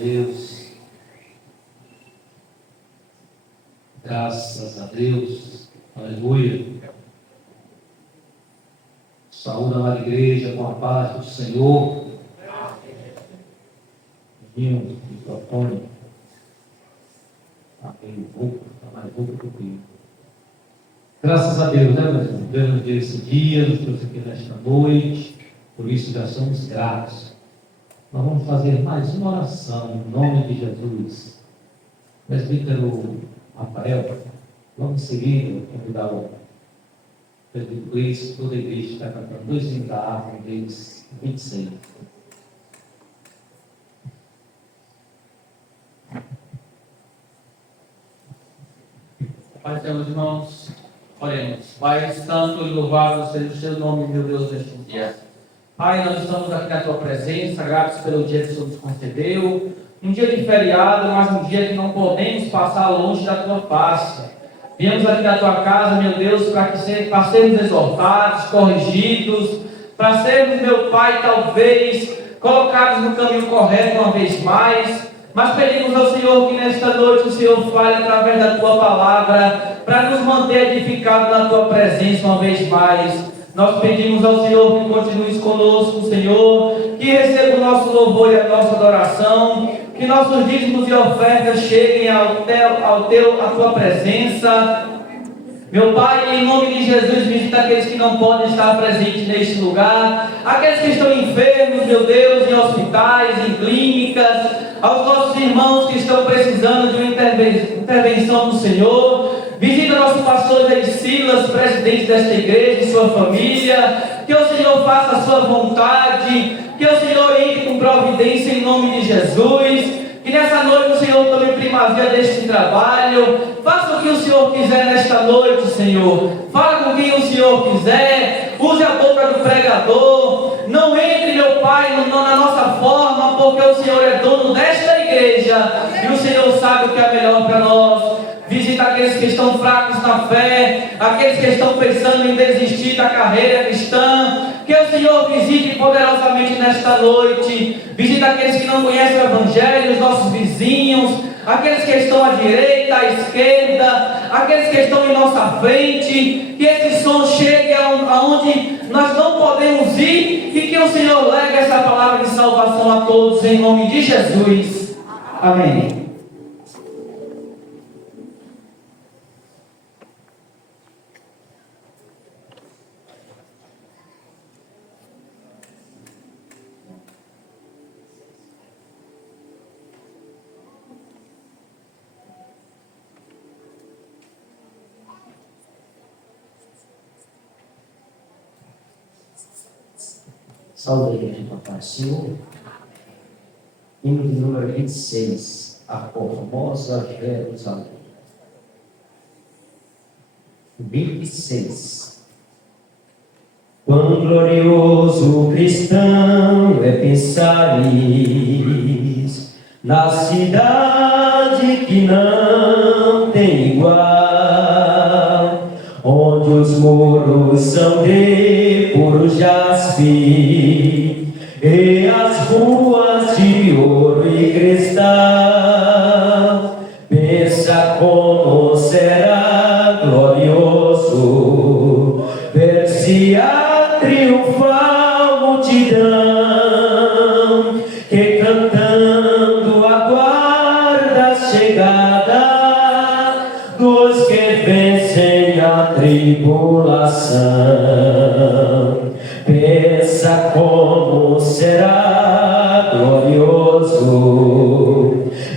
Deus. Graças a Deus. Aleluia. Saúde a igreja com a paz do Senhor. Vinho, microfone. Amém. Está mais roupa do que. Graças a Deus, né, meu irmão? Deus nos deu esse dia, nos trouxe aqui nesta noite. Por isso já somos gratos. Nós vamos fazer mais uma oração em nome de Jesus. Presbítero Rafael, vamos seguir, convidar o presbítero Luiz, toda a igreja está cantando 2 hinos da harpa, um deles 26. Pai, meus irmãos, oremos. Pai, santo e louvado seja o seu nome, meu Deus, neste dia. Pai, nós estamos aqui na tua presença, gratos pelo dia que o Senhor nos concedeu. Um dia de feriado, mas um dia que não podemos passar longe da tua face. Viemos aqui na tua casa, meu Deus, para sermos exortados, corrigidos, para sermos, meu Pai, talvez colocados no caminho correto uma vez mais. Mas pedimos ao Senhor que nesta noite o Senhor fale através da tua palavra, para nos manter edificados na tua presença uma vez mais. Nós pedimos ao Senhor que continue conosco, Senhor, que receba o nosso louvor e a nossa adoração, que nossos dízimos e ofertas cheguem à tua presença. Meu Pai, em nome de Jesus, visita aqueles que não podem estar presentes neste lugar, aqueles que estão enfermos, meu Deus, em hospitais, em clínicas, aos nossos irmãos que estão precisando de uma intervenção do Senhor. Visita nosso pastor Jair Silas, presidente desta igreja e sua família. Que o Senhor faça a sua vontade, que o Senhor entre com providência em nome de Jesus. Que nessa noite o Senhor tome primazia deste trabalho. Faça o que o Senhor quiser nesta noite, Senhor. Fala com quem o Senhor quiser. Use a boca do pregador. Não entre, meu Pai, na nossa forma, porque o Senhor é dono desta igreja. E o Senhor sabe o que é melhor para nós. Visita aqueles que estão fracos na fé, aqueles que estão pensando em desistir da carreira cristã. Que o Senhor visite poderosamente nesta noite. Visita aqueles que não conhecem o Evangelho, os nossos vizinhos, aqueles que estão à direita, à esquerda, aqueles que estão em nossa frente. Que esse som chegue aonde nós não podemos ir e que o Senhor leve essa palavra de salvação a todos em nome de Jesus. Amém. Salve a igreja do Pai Senhor. Hino de número 26, a formosa Jerusalém. 26. Quão glorioso cristão é pensares na cidade que não tem igual, onde os muros são de puro jaspe e as ruas de ouro e cristal. Pensa como será glorioso ver-se a triunfal multidão que cantando aguarda a chegada dos que vencem a tribulação. Pensa como será glorioso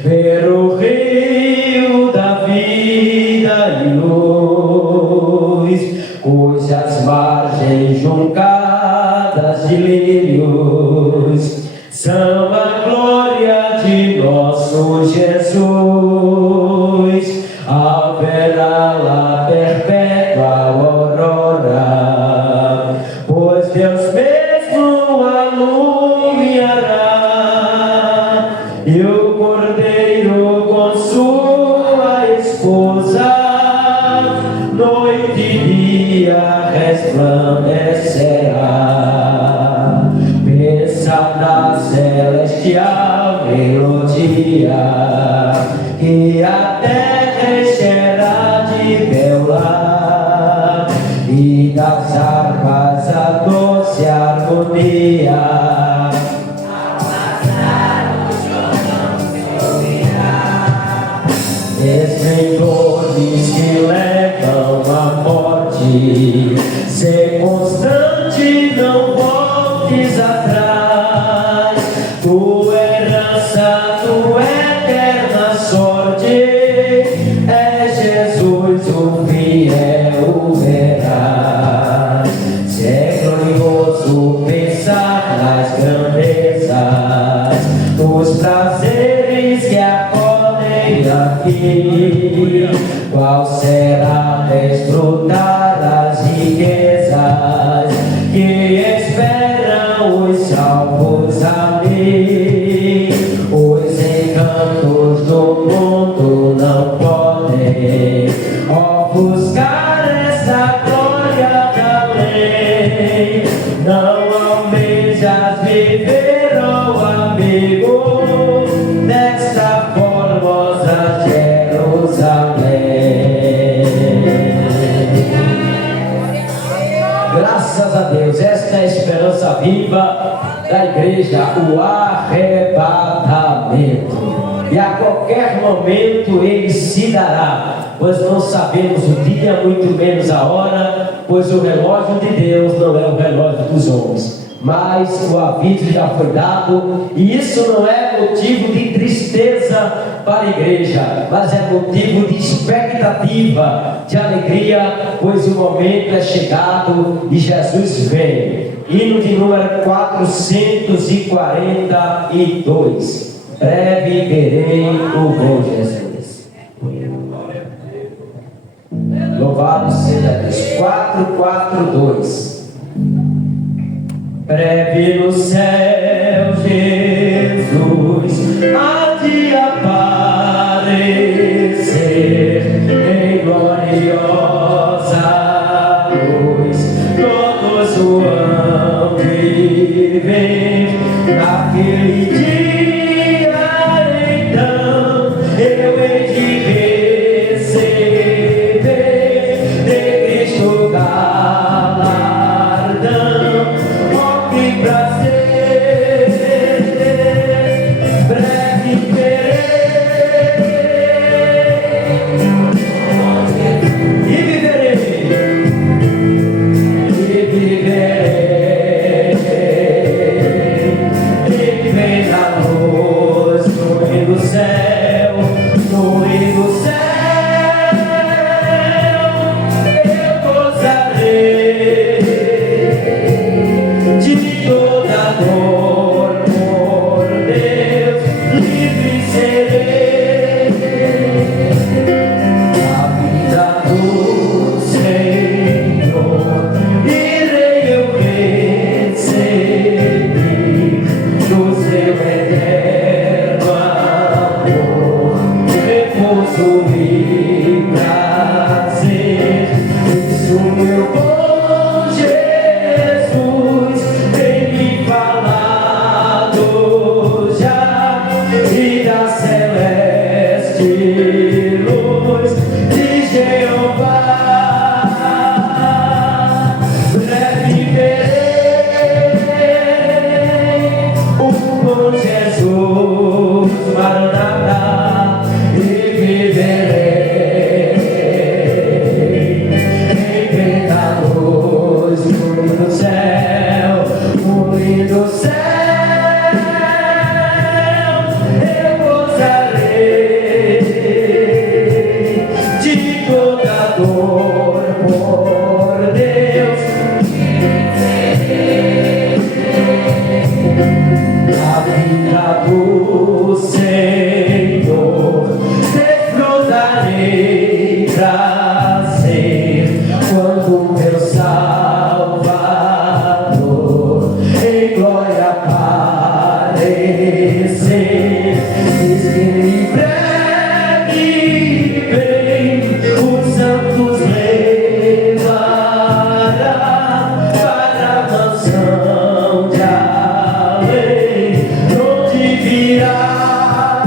ver o rio da vida e luz, cujas margens juncadas de lírios são a glória de nosso Jesus. Haverá lá perpétua aurora, pois Deus mesmo alumiará, e o Cordeiro com sua esposa noite e dia resplandecerá. Pensa na celestial melodia dia que a terra encherá de bela e das harpas a doce harmonia. Esplendores que levam a morte, ser constante, não voltes atrás. Tua herança, tua eterna sorte, é Jesus o fiel verás. Se é glorioso pensar nas grandezas, os prazeres que acodem aqui, qual será desfrutar as riquezas que esperam os salvos ali. Os encantos do mundo não podem ofuscar essa glória da lei. Não almejas viver, oh amigo, nesta formosa Jerusalém. Graças a Deus, esta é a esperança viva da igreja, o arrebatamento. E a qualquer momento ele se dará, pois não sabemos o dia, muito menos a hora, pois o relógio de Deus não é o relógio dos homens. Mas o aviso já foi dado, e isso não é motivo de tristeza para a igreja, mas é motivo de expectativa, de alegria, pois o momento é chegado e Jesus vem. Hino de número 442. Breve verei o bom Jesus. Louvado seja Deus. 442. Breve no céu, Jesus há de aparecer em gloriosa luz. Todos o hão de ver naquele dia, então eu hei de receber de Cristo galardão. Que prazer, breve verei e viverei, e vem na luz, no reino do céu, no reino do céu, eu gozarei de toda dor, por Deus livre serei. A vida do Senhor irei eu receber do seu eterno amor, repouso e prazer. Isso meu bom Jesus tem me falado já, e da celeste luz de Jeová. Breve verei o bom Jesus, Maranata, e viverei em plena luz, no céu, no céu. Eu gozarei de toda dor, por Deus. A vida do Senhor desfrutarei prazer quando meu Salvador em glória aparecer. Diz que em breve vem os santos levará para a mansão de além, onde virá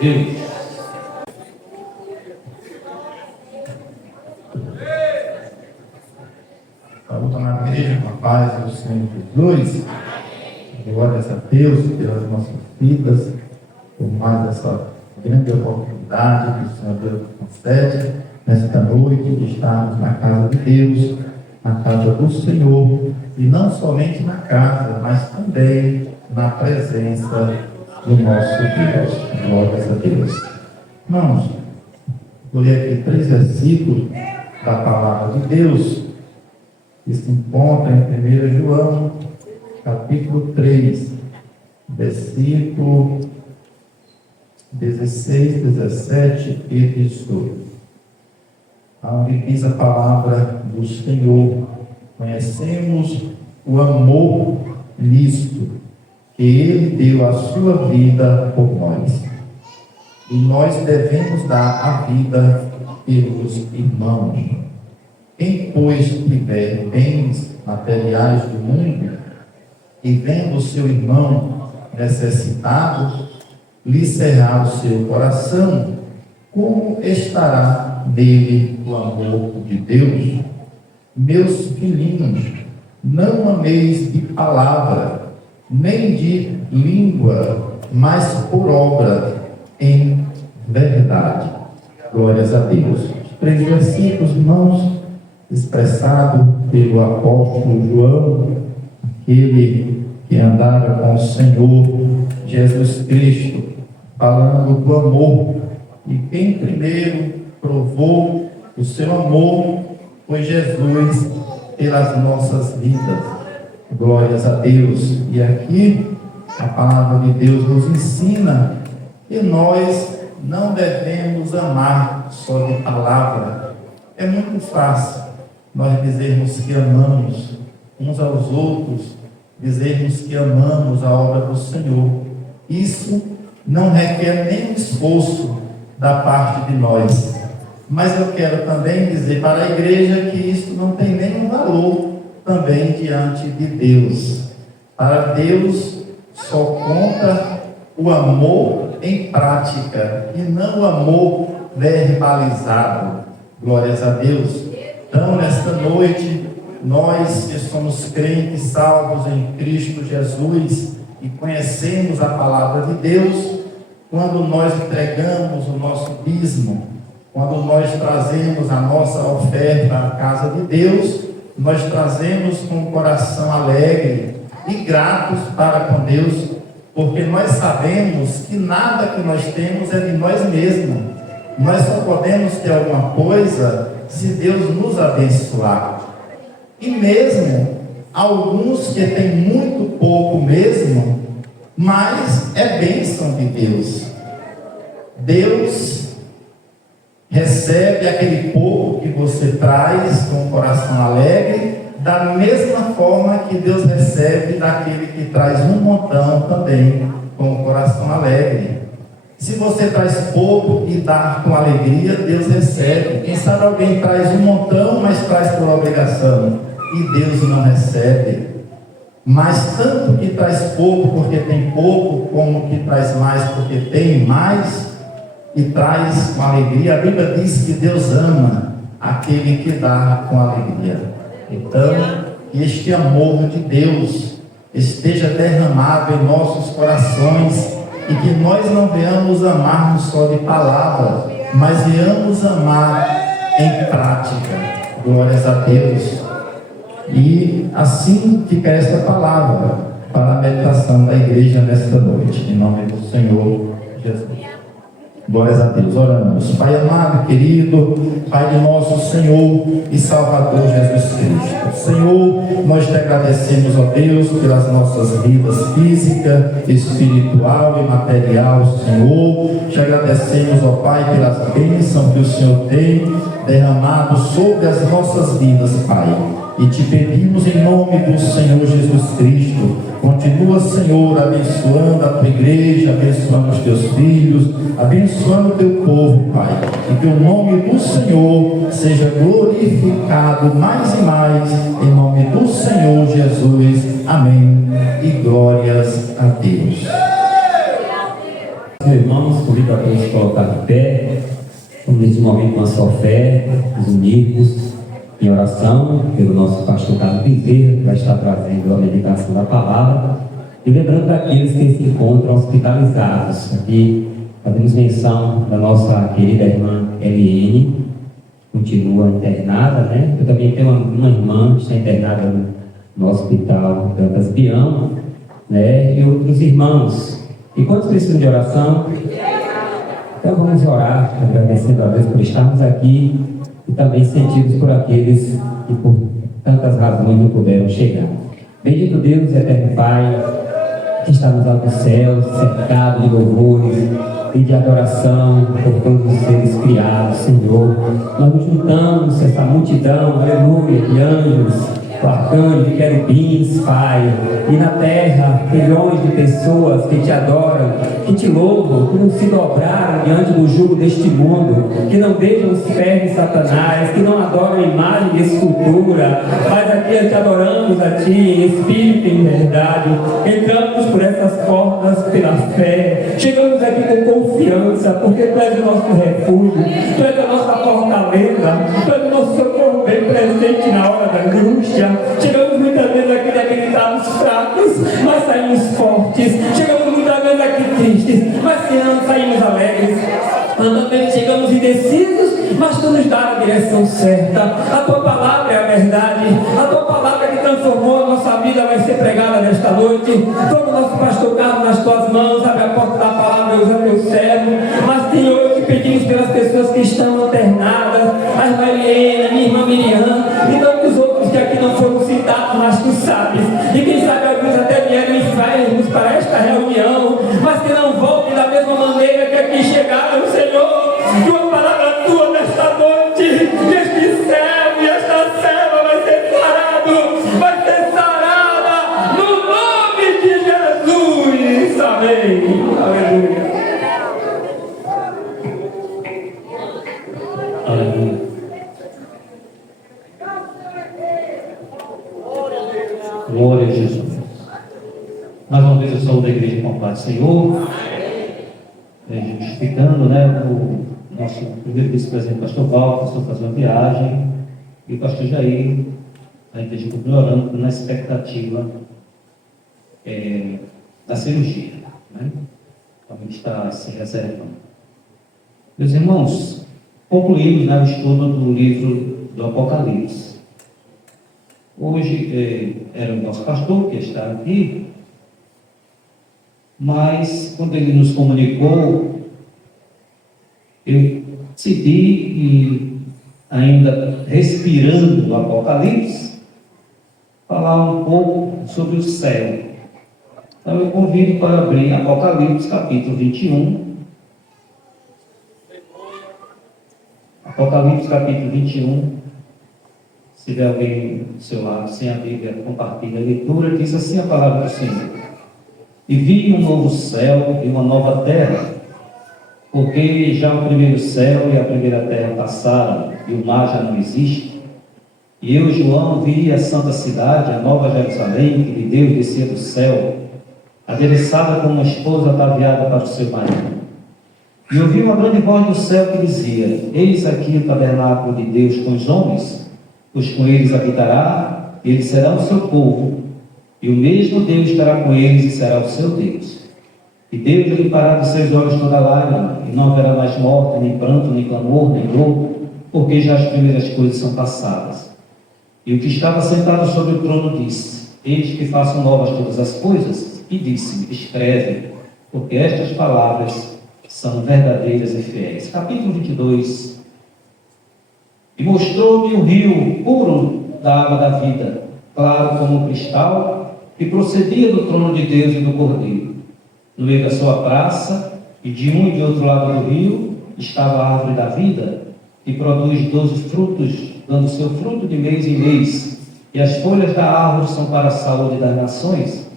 Deus. Saúde na igreja, com a paz do Senhor Jesus. Glórias a Deus pelas nossas vidas, por mais essa grande oportunidade que o Senhor Deus nos concede nesta noite de estarmos na casa de Deus, na casa do Senhor, e não somente na casa, mas também na presença do nosso Deus. Glórias a Deus. Irmãos, vou ler aqui 3 versículos da palavra de Deus, que se encontra em 1 João, capítulo 3, versículo 16, 17 e 18. Onde diz a palavra do Senhor: conhecemos o amor lícito que Ele deu a sua vida por nós, e nós devemos dar a vida pelos irmãos. Quem, pois, tiver bens materiais do mundo e vendo o seu irmão necessitado, lhe cerrar o seu coração, como estará nele o amor de Deus? Meus filhinhos, não ameis de palavra, nem de língua, mas por obra, em verdade. Glórias a Deus. Os 3 versículos, irmãos, expressado pelo apóstolo João, aquele que andava com o Senhor Jesus Cristo, falando do amor. E quem primeiro provou o seu amor foi Jesus pelas nossas vidas. Glórias a Deus. E aqui a palavra de Deus nos ensina que nós não devemos amar só de palavra. É muito fácil nós dizermos que amamos uns aos outros, dizermos que amamos a obra do Senhor. Isso não requer nenhum esforço da parte de nós. Mas eu quero também dizer para a igreja que isso não tem nenhum valor também diante de Deus. Para Deus só conta o amor em prática e não o amor verbalizado. Glórias a Deus. Então, nesta noite, nós que somos crentes salvos em Cristo Jesus e conhecemos a palavra de Deus, quando nós entregamos o nosso dízimo, quando nós trazemos a nossa oferta à casa de Deus, nós trazemos com o coração alegre e gratos para com Deus, porque nós sabemos que nada que nós temos é de nós mesmos. Nós só podemos ter alguma coisa se Deus nos abençoar. E mesmo alguns que têm muito pouco mesmo, mas é bênção de Deus. Deus recebe aquele pouco que você traz com o coração alegre, da mesma forma que Deus recebe daquele que traz um montão também com o coração alegre. Se você traz pouco e dá com alegria, Deus recebe. Quem sabe alguém traz um montão, mas traz por obrigação, e Deus não recebe. Mas tanto que traz pouco porque tem pouco, como que traz mais porque tem mais, e traz com alegria. A Bíblia diz que Deus ama aquele que dá com alegria. Então, que este amor de Deus esteja derramado em nossos corações, e que nós não venhamos amarmos só de palavra, mas venhamos amar em prática. Glórias a Deus. E assim fica esta palavra para a meditação da igreja nesta noite, em nome do Senhor Jesus. Glórias a Deus. Oramos. Pai amado, querido, Pai de nosso Senhor e Salvador Jesus Cristo. Senhor, nós te agradecemos, ó Deus, pelas nossas vidas física, espiritual e material, Senhor. Te agradecemos, ó Pai, pelas bênçãos que o Senhor tem derramado sobre as nossas vidas, Pai. E te pedimos em nome do Senhor Jesus Cristo, continua, Senhor, abençoando a tua igreja, abençoando os teus filhos, abençoando o teu povo, Pai. E que o nome do Senhor seja glorificado mais e mais, em nome do Senhor Jesus. Amém. E glórias a Deus. Irmãos, convido a todos a colocar de pé. Vamos nesse momento com a sua fé, nos unirmos em oração pelo nosso pastor Carlos Bezerra, que vai estar trazendo a meditação da palavra. E lembrando daqueles que se encontram hospitalizados. Aqui fazemos menção da nossa querida irmã Eliene, continua internada, né? Eu também tenho uma irmã que está internada no hospital Dantas Bião, né? E outros irmãos. E quantos precisam de oração? Então vamos orar, agradecendo a Deus por estarmos aqui e também sentidos por aqueles que por tantas razões não puderam chegar. Bendito Deus e eterno Pai, que está nos altos céus, cercado de louvores e de adoração por todos os seres criados, Senhor. Nós nos juntamos, essa multidão, aleluia, de anjos, arcanjos, de querubins, Pai, e na terra, milhões de pessoas que te adoram, que te louvam, que não se dobraram diante do jugo deste mundo, que não beijam os pés de Satanás, que não adoram imagem de escultura, mas aqui te adoramos a Ti, em espírito e em verdade. Entramos por essas portas pela fé, chegamos aqui com confiança, porque Tu és o nosso refúgio, Tu és a nossa fortaleza, Tu és o nosso socorro bem presente na hora da angústia. Chegamos muitas vezes aqui debilitados, fracos, mas saímos fortes. Chegamos muitas vezes aqui tristes, mas saímos alegres. Também chegamos indecisos, mas Tu nos dá a direção certa. A Tua palavra é a verdade. A Tua palavra que transformou a nossa vida vai ser pregada nesta noite. Todo o nosso pastor Carlos nas Tuas mãos, abre a porta da palavra, usa Teu servo. Mas Senhor, te pedimos pelas pessoas que estão internadas, a irmã Helena, minha irmã Miriam, e tantos outros que aqui não foram citados, mas Tu sabes. E quem sabe alguns até vieram enfermos para esta reunião, mas que não voltem da mesma maneira que aqui chegaram, Senhor. Tua palavra Tua nesta noite, e este servo e esta serva vai ser sarado, vai ser sarada, no nome de Jesus. Amém. Aleluia. Aleluia. Glória a Jesus. Mais uma vez eu saúdo a igreja com a paz do Senhor. Justificando, né, o nosso primeiro vice-presidente, pastor Val, pastor fazer uma viagem, e o pastor Jair, a gente continua orando na expectativa da cirurgia, né? A gente está se reservando. Meus irmãos, concluímos, né, o estudo do livro do Apocalipse. Hoje era o nosso pastor que está aqui, mas quando ele nos comunicou, eu decidi, e ainda respirando o Apocalipse, falar um pouco sobre o céu. Então eu convido para abrir Apocalipse capítulo 21. Apocalipse capítulo 21. Se tiver alguém do seu lado sem a Bíblia, compartilha a leitura. Diz assim a palavra do Senhor: E vi um novo céu e uma nova terra, porque já o primeiro céu e a primeira terra passaram, e o mar já não existe. E eu, João, vi a santa cidade, a nova Jerusalém, que de Deus descia do céu, adereçada como uma esposa ataviada para o seu marido. E ouvi uma grande voz do céu que dizia: Eis aqui o tabernáculo de Deus com os homens, pois com eles habitará, e eles serão o seu povo, e o mesmo Deus estará com eles e será o seu Deus. E Deus limpará de seus olhos toda lágrima, e não haverá mais morte, nem pranto, nem clamor, nem dor, porque já as primeiras coisas são passadas. E o que estava sentado sobre o trono disse: Eis que faço novas todas as coisas. E disse-me: Escreve, porque estas palavras são verdadeiras e fiéis. Capítulo 22. E mostrou-me o rio puro da água da vida, claro como cristal, que procedia do trono de Deus e do Cordeiro. No meio da sua praça, e de um e de outro lado do rio, estava a árvore da vida, que produz 12 frutos, dando seu fruto de mês em mês, e as folhas da árvore são para a saúde das nações.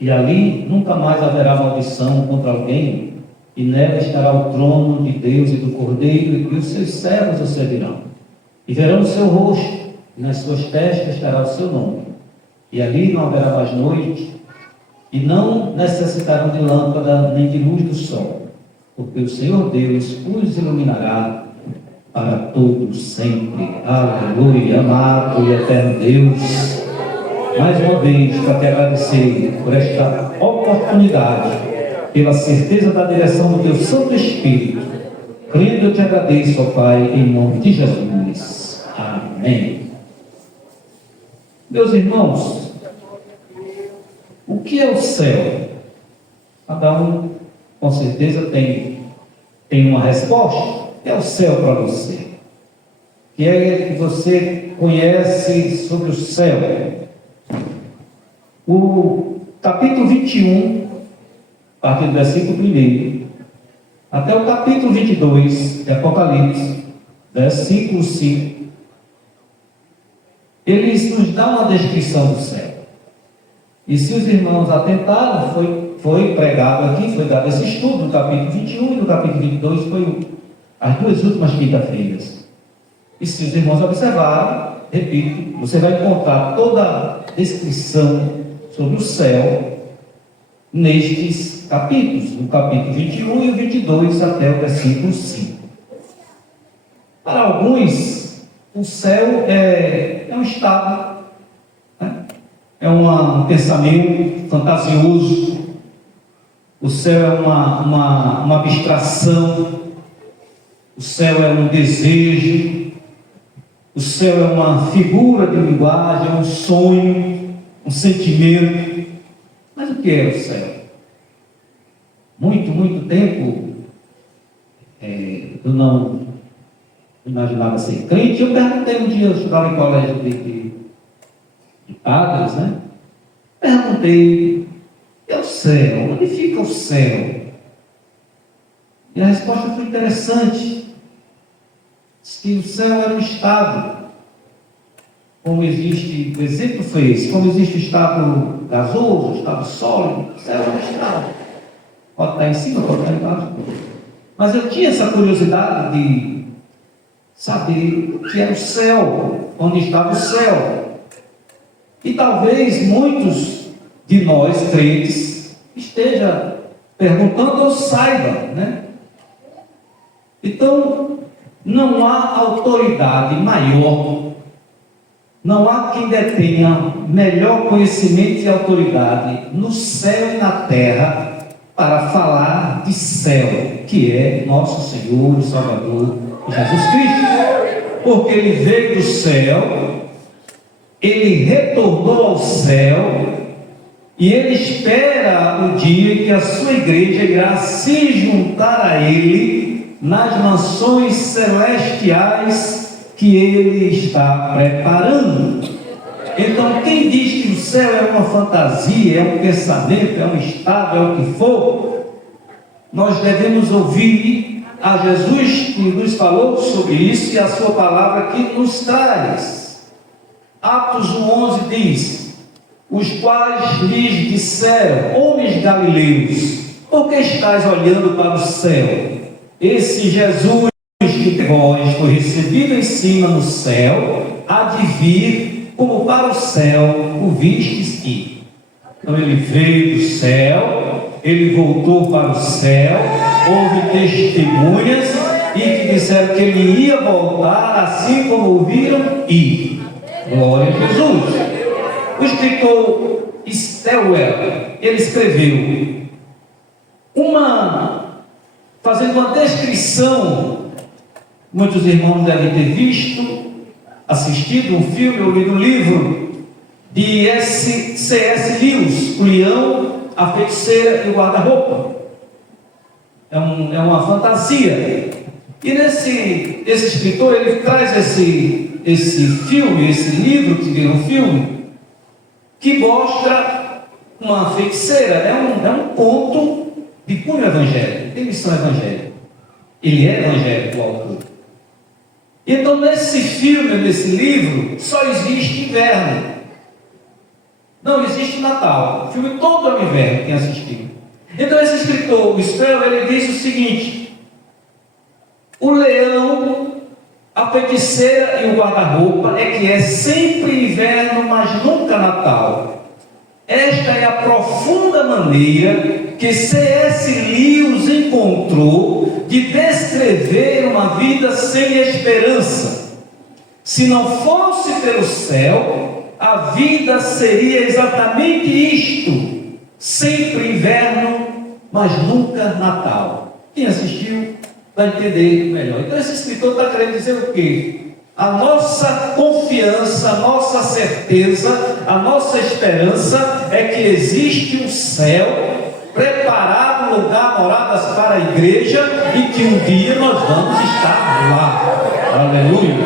E ali nunca mais haverá maldição contra alguém, e nela estará o trono de Deus e do Cordeiro, e os seus servos o servirão. E verão o seu rosto, e nas suas testas estará o seu nome. E ali não haverá mais noite, e não necessitarão de lâmpada nem de luz do sol, porque o Senhor Deus os iluminará para todos sempre. Aleluia, amado e eterno Deus. Mais uma vez, para te agradecer por esta oportunidade, pela certeza da direção do teu Santo Espírito. Crendo, eu te agradeço, ó Pai, em nome de Jesus. Amém. Meus irmãos, o que é o céu? Cada um, com certeza, tem uma resposta. O que é o céu para você? O que é que você conhece sobre o céu? O capítulo 21, a partir do versículo 1, até o capítulo 22 de Apocalipse, versículo 5, eles nos dão uma descrição do céu. E se os irmãos atentaram, foi pregado aqui, foi dado esse estudo no capítulo 21 e no capítulo 22, foi as duas últimas quinta-feiras. E se os irmãos observarem, repito, você vai encontrar toda a descrição sobre o céu nestes capítulos, no capítulo 21 e o 22 até o versículo 5. Para alguns, o céu é um estado, né? É um pensamento fantasioso. O céu é uma abstração. O céu é um desejo. O céu é uma figura de linguagem, é um sonho, um sentimento. Mas o que é o céu? Muito tempo eu não imaginava ser crente. Eu perguntei um dia, eu estudava em colégio de padres, né? Perguntei, e o céu? Onde fica o céu? E a resposta foi interessante. Diz que o céu era um estado, como existe, o exemplo foi esse, como existe o estado gasoso, o estado sólido, o céu é um estado. Pode estar em cima, pode estar embaixo. Mas eu tinha essa curiosidade de saber o que era o céu, onde estava o céu. E talvez muitos de nós, crentes, esteja perguntando ou saiba, né? Então, não há autoridade maior, não há quem detenha melhor conhecimento e autoridade no céu e na terra para falar de céu, que é nosso Senhor e Salvador Jesus Cristo. Porque Ele veio do céu, Ele retornou ao céu, e Ele espera o dia em que a sua igreja irá se juntar a Ele nas mansões celestiais que Ele está preparando. Então, quem diz que o céu é uma fantasia, é um pensamento, é um estado, é o que for, nós devemos ouvir a Jesus que nos falou sobre isso e a sua palavra que nos traz. Atos 1:11 diz: os quais lhes disseram, homens galileus, por que estáis olhando para o céu? Esse Jesus que vós foi recebido em cima no céu, há de vir como para o céu o vistes ir. Então ele veio do céu, ele voltou para o céu, houve testemunhas e que disseram que ele ia voltar, assim como ouviram ir. Glória a Jesus. O escritor Stewart, ele escreveu fazendo uma descrição. Muitos irmãos devem ter visto, assistido um filme ou lido um livro de C.S. Lewis, O Leão, a Feiticeira e o Guarda-Roupa. É uma fantasia. E esse escritor, ele traz esse filme, esse livro que virou um filme, que mostra uma feiticeira. É um ponto de cunho evangélico, tem missão evangélica. Ele é evangélico, o autor. Então, nesse filme, nesse livro, só existe inverno. Não existe Natal. O filme todo é inverno, quem assistiu. Então, esse escritor, o Sproul, ele diz o seguinte: o leão, a feiticeira e o guarda-roupa é que é sempre inverno, mas nunca Natal. Esta é a profunda maneira que C.S. Lewis encontrou de descrever uma vida sem esperança. Se não fosse pelo céu, a vida seria exatamente isto: sempre inverno, mas nunca Natal. Quem assistiu vai entender melhor. Então esse escritor está querendo dizer o quê? A nossa confiança, a nossa certeza, a nossa esperança é que existe um céu preparado, lugar, moradas para a igreja, e que um dia nós vamos estar lá. Aleluia!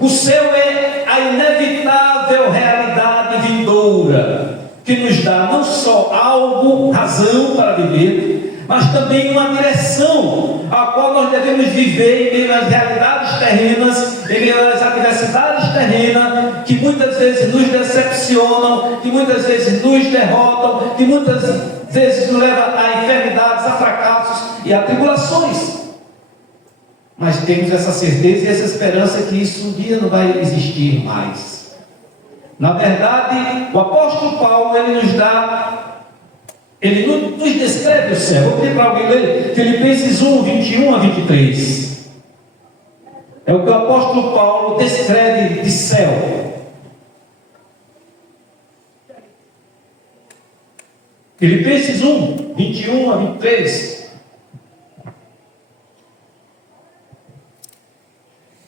O céu é a inevitável realidade vindoura, que nos dá não só algo, razão para viver, mas também uma direção a qual nós devemos viver em meio às realidades terrenas, em meio às adversidades terrenas, que muitas vezes nos decepcionam, que muitas vezes nos derrotam, que muitas vezes nos levam a enfermidades, a fracassos e a tribulações. Mas temos essa certeza e essa esperança que isso um dia não vai existir mais. Na verdade, o apóstolo Paulo, ele nos descreve o céu. Vou pedir para alguém ler Filipenses 1, 21 a 23. É o que o apóstolo Paulo descreve de céu. Filipenses 1, 21 a 23.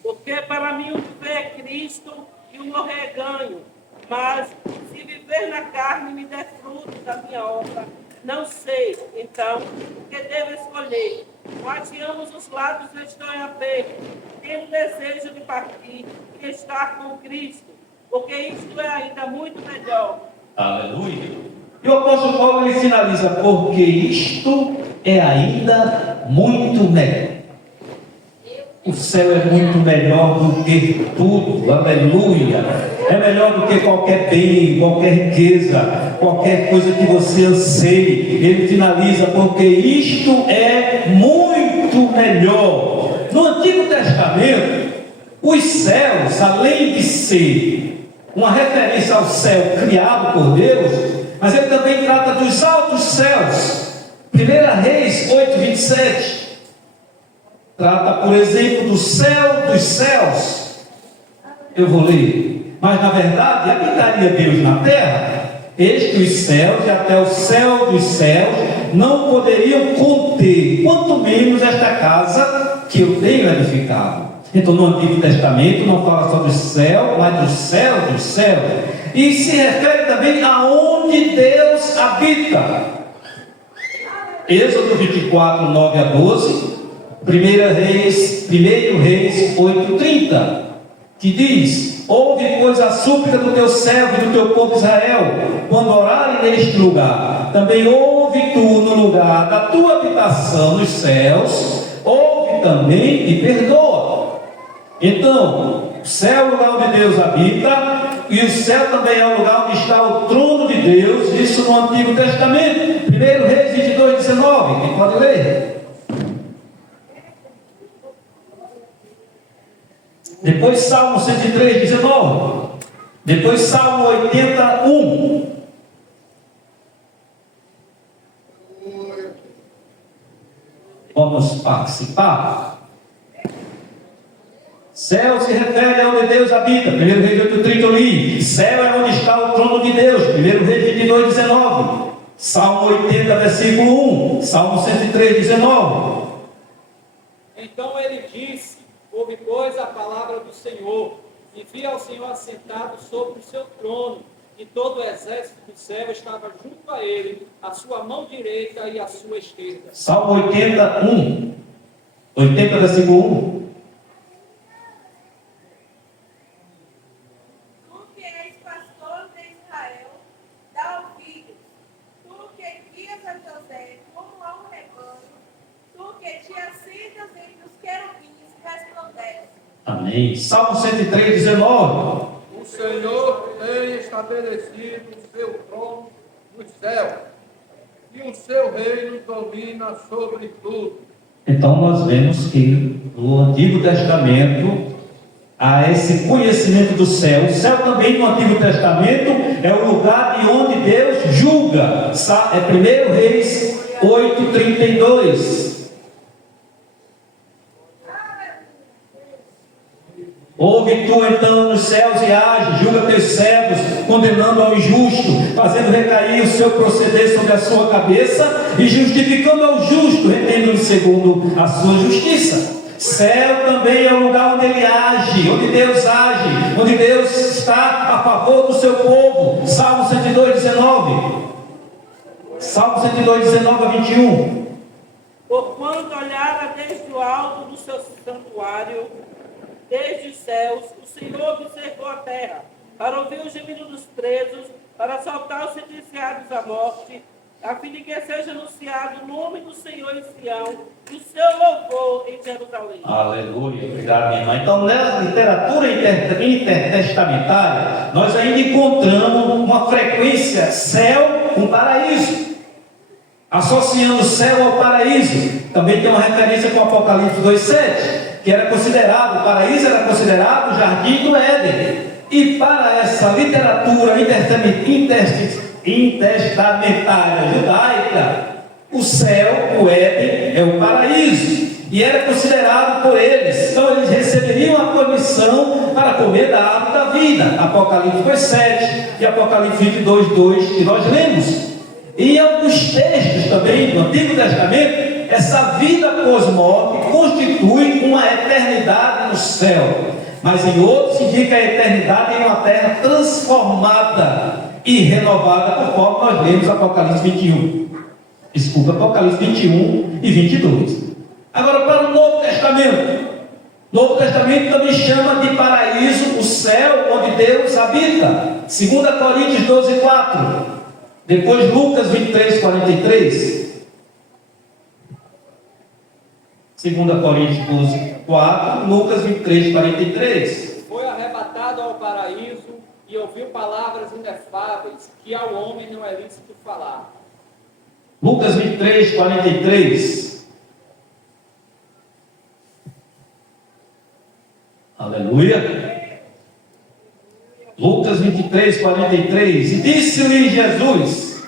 Porque para mim o viver é Cristo e o morrer é ganho. Mas se viver na carne me der fruto da minha obra, não sei, então, o que devo escolher. Quais de ambos os lados eu estou em aperto. Tenho desejo de partir e estar com Cristo, porque isto é ainda muito melhor. Aleluia! E o apóstolo Paulo ele finaliza: porque isto é ainda muito melhor. O céu é muito melhor do que tudo, aleluia. É melhor do que qualquer bem, qualquer riqueza, qualquer coisa que você anseie. Ele finaliza: porque isto é muito melhor. No Antigo Testamento, os céus, além de ser uma referência ao céu criado por Deus, mas ele também trata dos altos céus. 1 Reis 8, 27. Trata, por exemplo, do céu dos céus. Eu vou ler. Mas, na verdade, habitaria Deus na terra? Eis que os céus e até o céu dos céus não poderiam conter, quanto menos esta casa que eu tenho edificado. Então, no Antigo Testamento, não fala só do céu, mas do céu dos céus. E se refere também aonde Deus habita. Êxodo 24, 9 a 12. 1 Reis 8:30, que diz: ouve, pois, a súplica do teu servo e do teu povo Israel, quando orarem neste lugar. Também ouve tu no lugar da tua habitação nos céus, ouve também e perdoa. Então, o céu é o lugar onde Deus habita, e o céu também é o lugar onde está o trono de Deus, isso no Antigo Testamento. 1 Reis 22:19, quem pode ler? Depois Salmo 103:19. Depois Salmo 81. Vamos participar. Céu se refere a onde Deus habita. 1 Reis 8:30 eu li. Céu é onde está o trono de Deus. 1 Reis 22:19. Salmo 80, versículo 1. Salmo 103:19. Então ele disse: ouve, pois, a palavra do Senhor, e vi ao Senhor assentado sobre o seu trono, e todo o exército do céu estava junto a ele, a sua mão direita e a sua esquerda. Salmo 81, 80, versículo 1. Tu que és pastor de Israel, dá ouvidos. Tu que guias a José como a um rebanho, tu que te assentas entre os querubins, resplandece. Amém. Salmo 103:19. O Senhor tem estabelecido o seu trono nos céus, e o seu reino domina sobre tudo. Então nós vemos que no Antigo Testamento a esse conhecimento do céu. O céu também no Antigo Testamento é o lugar de onde Deus julga. É 1 Reis 8:32. Ouve tu então nos céus e age, julga teus servos, condenando ao injusto, fazendo recair o seu proceder sobre a sua cabeça e justificando ao justo, retendo-o segundo a sua justiça. Céu também é o lugar onde ele age, onde Deus age, onde Deus está a favor do seu povo. Salmo 102:19. Salmo 102:19-21. Porquanto olhara desde o alto do seu santuário, desde os céus, o Senhor observou a terra, para ouvir o gemido dos presos, para soltar os sentenciados à morte, a fim de que seja anunciado o nome do Senhor em Sião, e o seu louvor em Jerusalém. Aleluia, obrigado, minha irmã. Então, nessa literatura intertestamentária, nós ainda encontramos uma frequência céu com paraíso, associando o céu ao paraíso. Também tem uma referência com Apocalipse 2:7, que era considerado, o paraíso era considerado o jardim do Éden. E para essa literatura intertestamentária judaica, o céu, o Éden, é o paraíso, e era considerado por eles. Então eles receberiam a permissão para comer da árvore da vida. Apocalipse 2:7 e Apocalipse 22:2, que nós lemos. E em alguns textos também do Antigo Testamento, essa vida pós-morte constitui uma eternidade no céu, mas em outros indica a eternidade em uma terra transformada e renovada, conforme nós lemos Apocalipse 21. Desculpa, Apocalipse 21 e 22. Agora, para o Novo Testamento. O Novo Testamento também chama de paraíso o céu onde Deus habita. 2 Coríntios 12:4. Depois Lucas 23:43. 2 Coríntios 12:4, Lucas 23:43. Foi arrebatado ao paraíso e ouviu palavras inefáveis que ao homem não é lícito falar. Lucas 23:43. Aleluia. Lucas 23:43. E disse-lhe Jesus: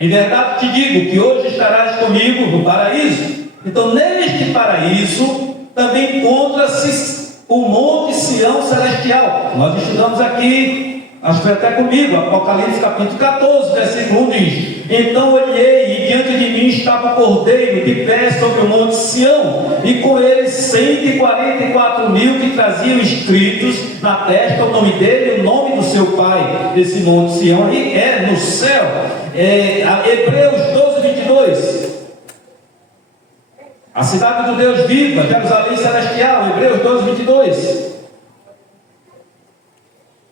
em verdade te digo que hoje estarás comigo no paraíso. Então, neste paraíso também encontra-se o Monte Sião Celestial. Nós estudamos aqui, acho que foi até comigo, Apocalipse capítulo 14, versículo 1 diz: então olhei e diante de mim estava o Cordeiro de pé sobre o Monte Sião, e com ele 144.000 que traziam escritos na testa o nome dele e o nome do seu pai. Esse Monte Sião aí é no céu. Hebreus 12:22. A cidade do Deus viva, Jerusalém celestial, Hebreus 12:22.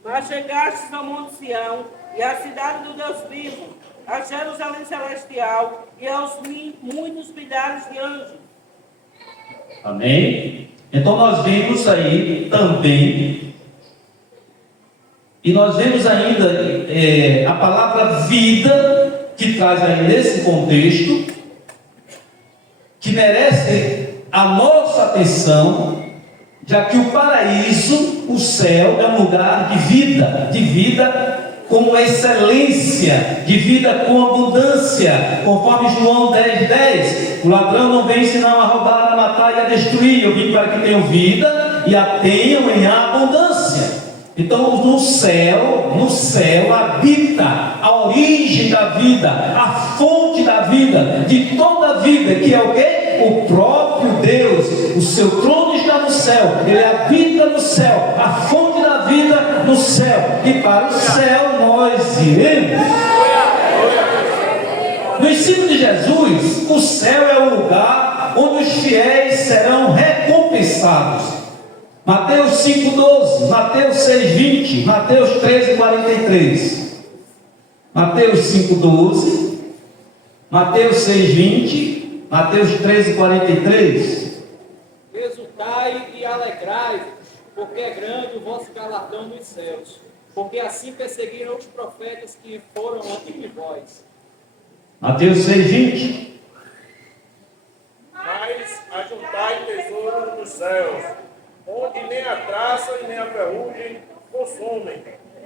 Mas chegastes ao Monte Sião, e à cidade do Deus vivo, a Jerusalém celestial, e aos muitos milhares de anjos. Amém? Então nós vimos aí também, e nós vemos ainda a palavra vida, que traz aí nesse contexto, que merece a nossa atenção, já que o paraíso, o céu, é um lugar de vida com excelência, de vida com abundância, conforme João 10:10. O ladrão não vem senão a roubar, a matar e a destruir. Eu vim para que tenham vida e a tenham em abundância. Então no céu habita a origem da vida, a fonte da vida, de toda a vida, que é o quê? O próprio Deus. O seu trono está no céu, ele habita no céu, a fonte da vida no céu, e para o céu nós iremos. No ensino de Jesus, o céu é o lugar onde os fiéis serão recompensados. Mateus 5:12, Mateus 6:20, Mateus 13:43. Mateus 5:12, Mateus 6:20, Mateus 13:43. Exultai e alegrai-vos, porque é grande o vosso galardão nos céus, porque assim perseguiram os profetas que foram antes de vós. Mateus 6:20. Mas ajuntai tesouro nos céus, onde nem a traça e ferrugem consumem,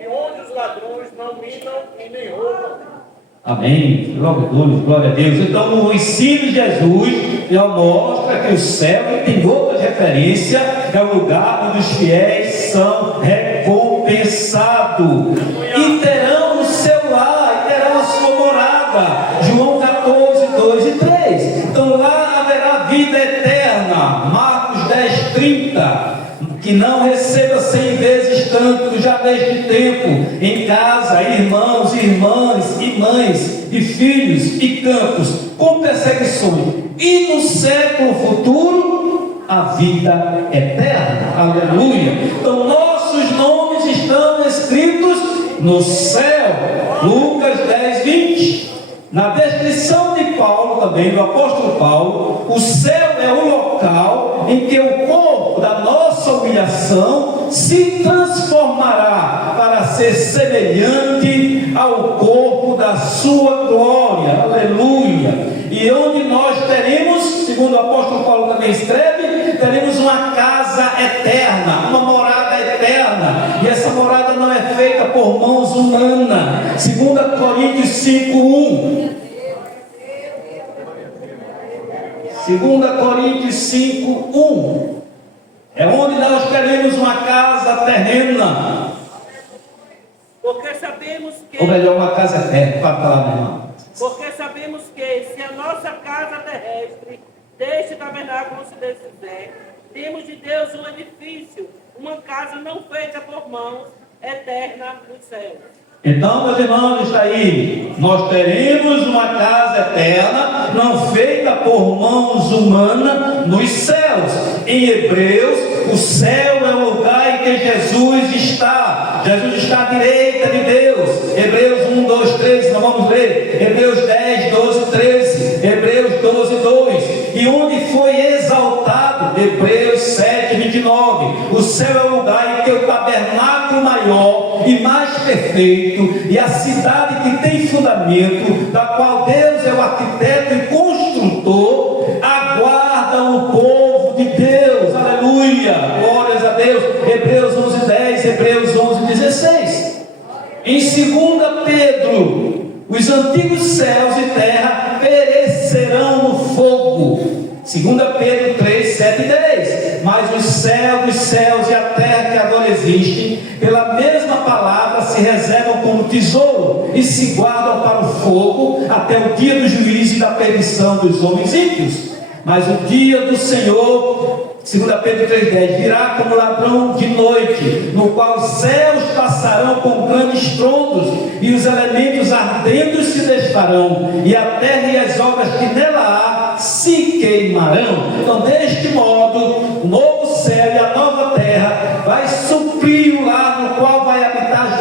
e onde os ladrões não minam e nem roubam. Amém. Glória a Deus. Então, o ensino de Jesus já mostra que o céu, que tem outra referência, é o lugar onde os fiéis são recompensados e terão o seu lar, e terão a sua morada. João 14, 2 e 3. Então, lá haverá vida eterna. Marcos 10, 30. Que não receba 100 vezes tanto já neste tempo, em casa, irmãos, irmãs, e mães, e filhos, e campos, com perseguições, e no século futuro, a vida eterna. Aleluia. Então, nossos nomes estão escritos no céu. Lucas 10, 20. Na descrição de Paulo, também do apóstolo Paulo, o céu é o local em que o corpo da nossa humilhação se transformará para ser semelhante ao corpo da sua glória. Aleluia. E onde nós teremos, segundo o apóstolo Paulo também escreve, teremos uma casa eterna, uma morada eterna. E essa morada não é feita por mãos humanas. 2 Coríntios 5, 1. 2 Coríntios 5, 1. É onde nós teremos uma casa terrena. Porque sabemos que... Ou melhor, uma casa eterna. Para falar, meu irmão. Porque sabemos que se a nossa casa terrestre, deste tabernáculo se desfizer, temos de Deus um edifício, uma casa não feita por mãos, eterna nos céus. Então, meus irmãos, está aí. Nós teremos uma casa eterna, não feita por mãos humanas, nos céus. Em Hebreus, o céu é o lugar em que Jesus está. Jesus está à direita de Deus. Hebreus 1, 2, 13, nós vamos ler. Hebreus 10, 12, 13. Hebreus 12, 2. E onde foi exaltado? Hebreus 7, 29. O céu é o lugar em que o tabernáculo maior e mais perfeito, e a cidade que tem fundamento, da qual Deus é o arquiteto e construtor, aguardam o povo de Deus. Aleluia, glórias a Deus. Hebreus 11, 10, Hebreus 11, 16. Em 2 Pedro, os antigos céus e terra perecerão no fogo. 2 Pedro 3, 7 e 10. Mas os céus e a terra que agora existem, pela mesma palavra, se reservam como tesouro e se guardam para o fogo até o dia do juízo e da perdição dos homens ímpios. Mas o dia do Senhor, 2 Pedro 3,10, virá como ladrão de noite, no qual os céus passarão com grandes trondos, e os elementos ardentes se desfarão, e a terra e as obras que nela há se queimarão. Então, deste modo, o novo céu e a nova terra vai suprir o lar no qual vai habitar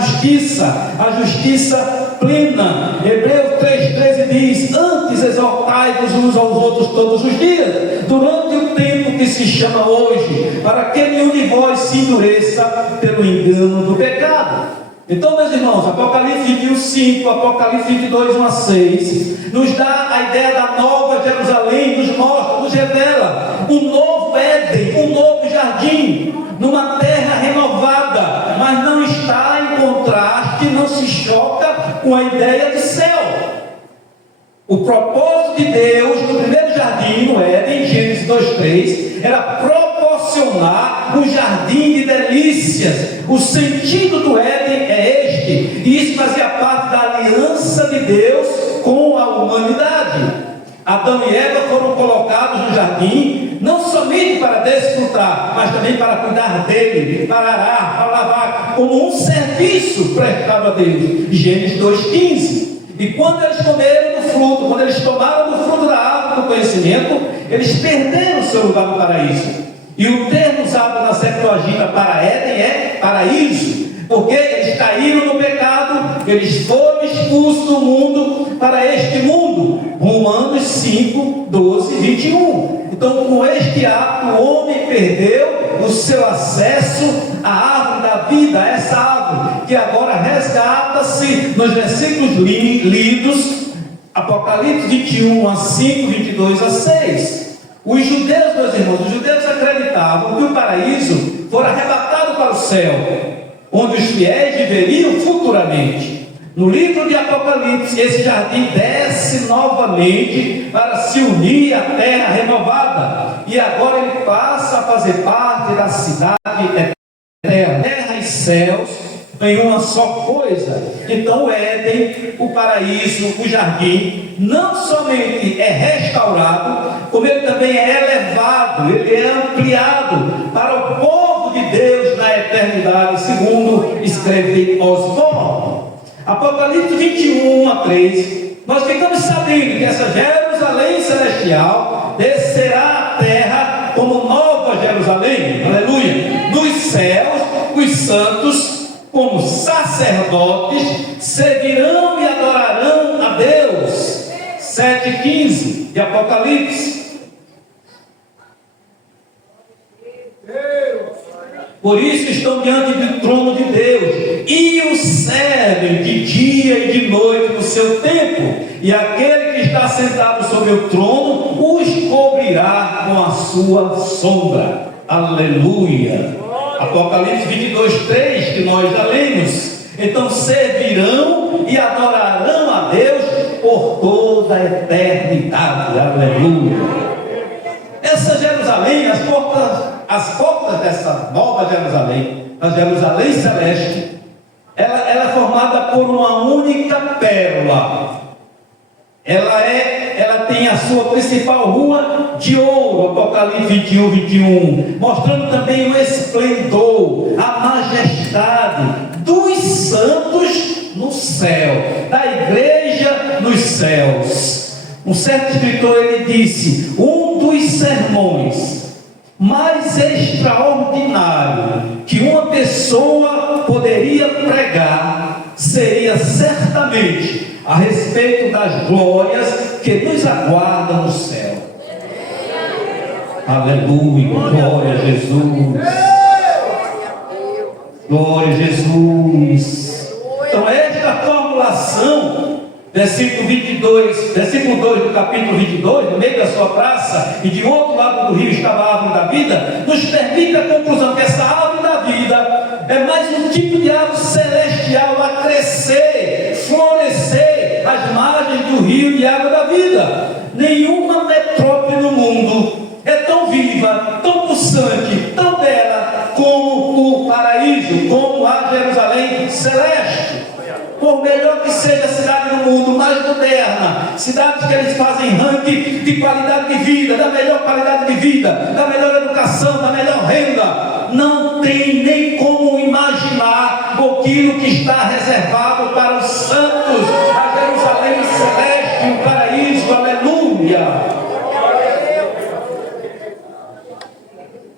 a justiça plena. Hebreus 3,13 diz: antes exaltai-vos uns aos outros todos os dias, durante o tempo que se chama hoje, para que nenhum de vós se endureça pelo engano do pecado. Então, meus irmãos, Apocalipse 21:5, Apocalipse 22, 1 a 6, nos dá a ideia da nova Jerusalém, nos mostra, nos revela um novo Éden, um novo jardim, numa terra renovada, mas não está em contraste, não se choca com a ideia de céu. O propósito de Deus no primeiro jardim, no Éden, Gênesis 2:3, era proporcionar um jardim de delícias. O sentido do Éden é este, e isso fazia parte da aliança de Deus com a humanidade. Adão e Eva foram colocados no jardim, não somente para desfrutar, mas também para cuidar dele, para arar, para lavar, como um serviço prestado a Deus. Gênesis 2:15. E quando eles comeram do fruto, quando eles tomaram do fruto da árvore do conhecimento, eles perderam o seu lugar no paraíso. E o termo usado na Septuaginta para Éden é paraíso, porque eles caíram no pecado, eles foram expulsos do mundo para este mundo. Romanos 5, 12, 21. Então, com este ato, o homem perdeu o seu acesso à árvore da vida, essa árvore que agora resgata-se nos versículos lidos, Apocalipse 21 a 5, 22 a 6. Os judeus, meus irmãos, os judeus acreditavam que o paraíso fora arrebatado para o céu, onde os fiéis viveriam futuramente. No livro de Apocalipse, esse jardim desce novamente para se unir à terra renovada, e agora ele passa a fazer parte da cidade eterna. Terra e céus em uma só coisa. Então o Éden, o paraíso, o jardim, não somente é restaurado, como ele também é elevado, ele é ampliado para o povo de Deus na eternidade, segundo escreve Osborne. Apocalipse 21:1-3, nós ficamos sabendo que essa Jerusalém celestial descerá à terra como nova Jerusalém, aleluia, dos céus, os santos, como sacerdotes, servirão e adorarão a Deus. 7:15 de Apocalipse. Por isso estão diante do trono de Deus e o servem de dia e de noite no seu tempo, e aquele que está sentado sobre o trono os cobrirá com a sua sombra. Aleluia. Apocalipse 22:3, que nós já lemos. Então servirão e adorarão a Deus por toda a eternidade. Aleluia. Essa Jerusalém, as portas dessa nova Jerusalém, a Jerusalém celeste, ela é formada por uma única pérola. Ela tem a sua principal rua de ouro, Apocalipse 21:21, mostrando também o esplendor, a majestade dos santos no céu, da igreja nos céus. Um certo escritor, ele disse: um dos sermões mais extraordinário que uma pessoa poderia pregar seria certamente a respeito das glórias que nos aguardam no céu. Aleluia, glória a Jesus. Glória a Jesus. Então esta formulação, versículo 2 do capítulo 22, no meio da sua praça e de outro lado do rio estava a árvore da vida, nos permite a conclusão que essa árvore da vida é mais um tipo de árvore celestial a crescer, florescer às margens do rio de água da vida. Nenhuma metrópole no mundo é tão viva, tão pulsante, tão bela como o paraíso, como a Jerusalém celeste. Por melhor que seja a cidade do mundo, mais moderna, cidades que eles fazem ranking de qualidade de vida, da melhor qualidade de vida, da melhor educação, da melhor renda, não tem nem como imaginar aquilo que está reservado para os santos, a Jerusalém celeste, o paraíso, aleluia.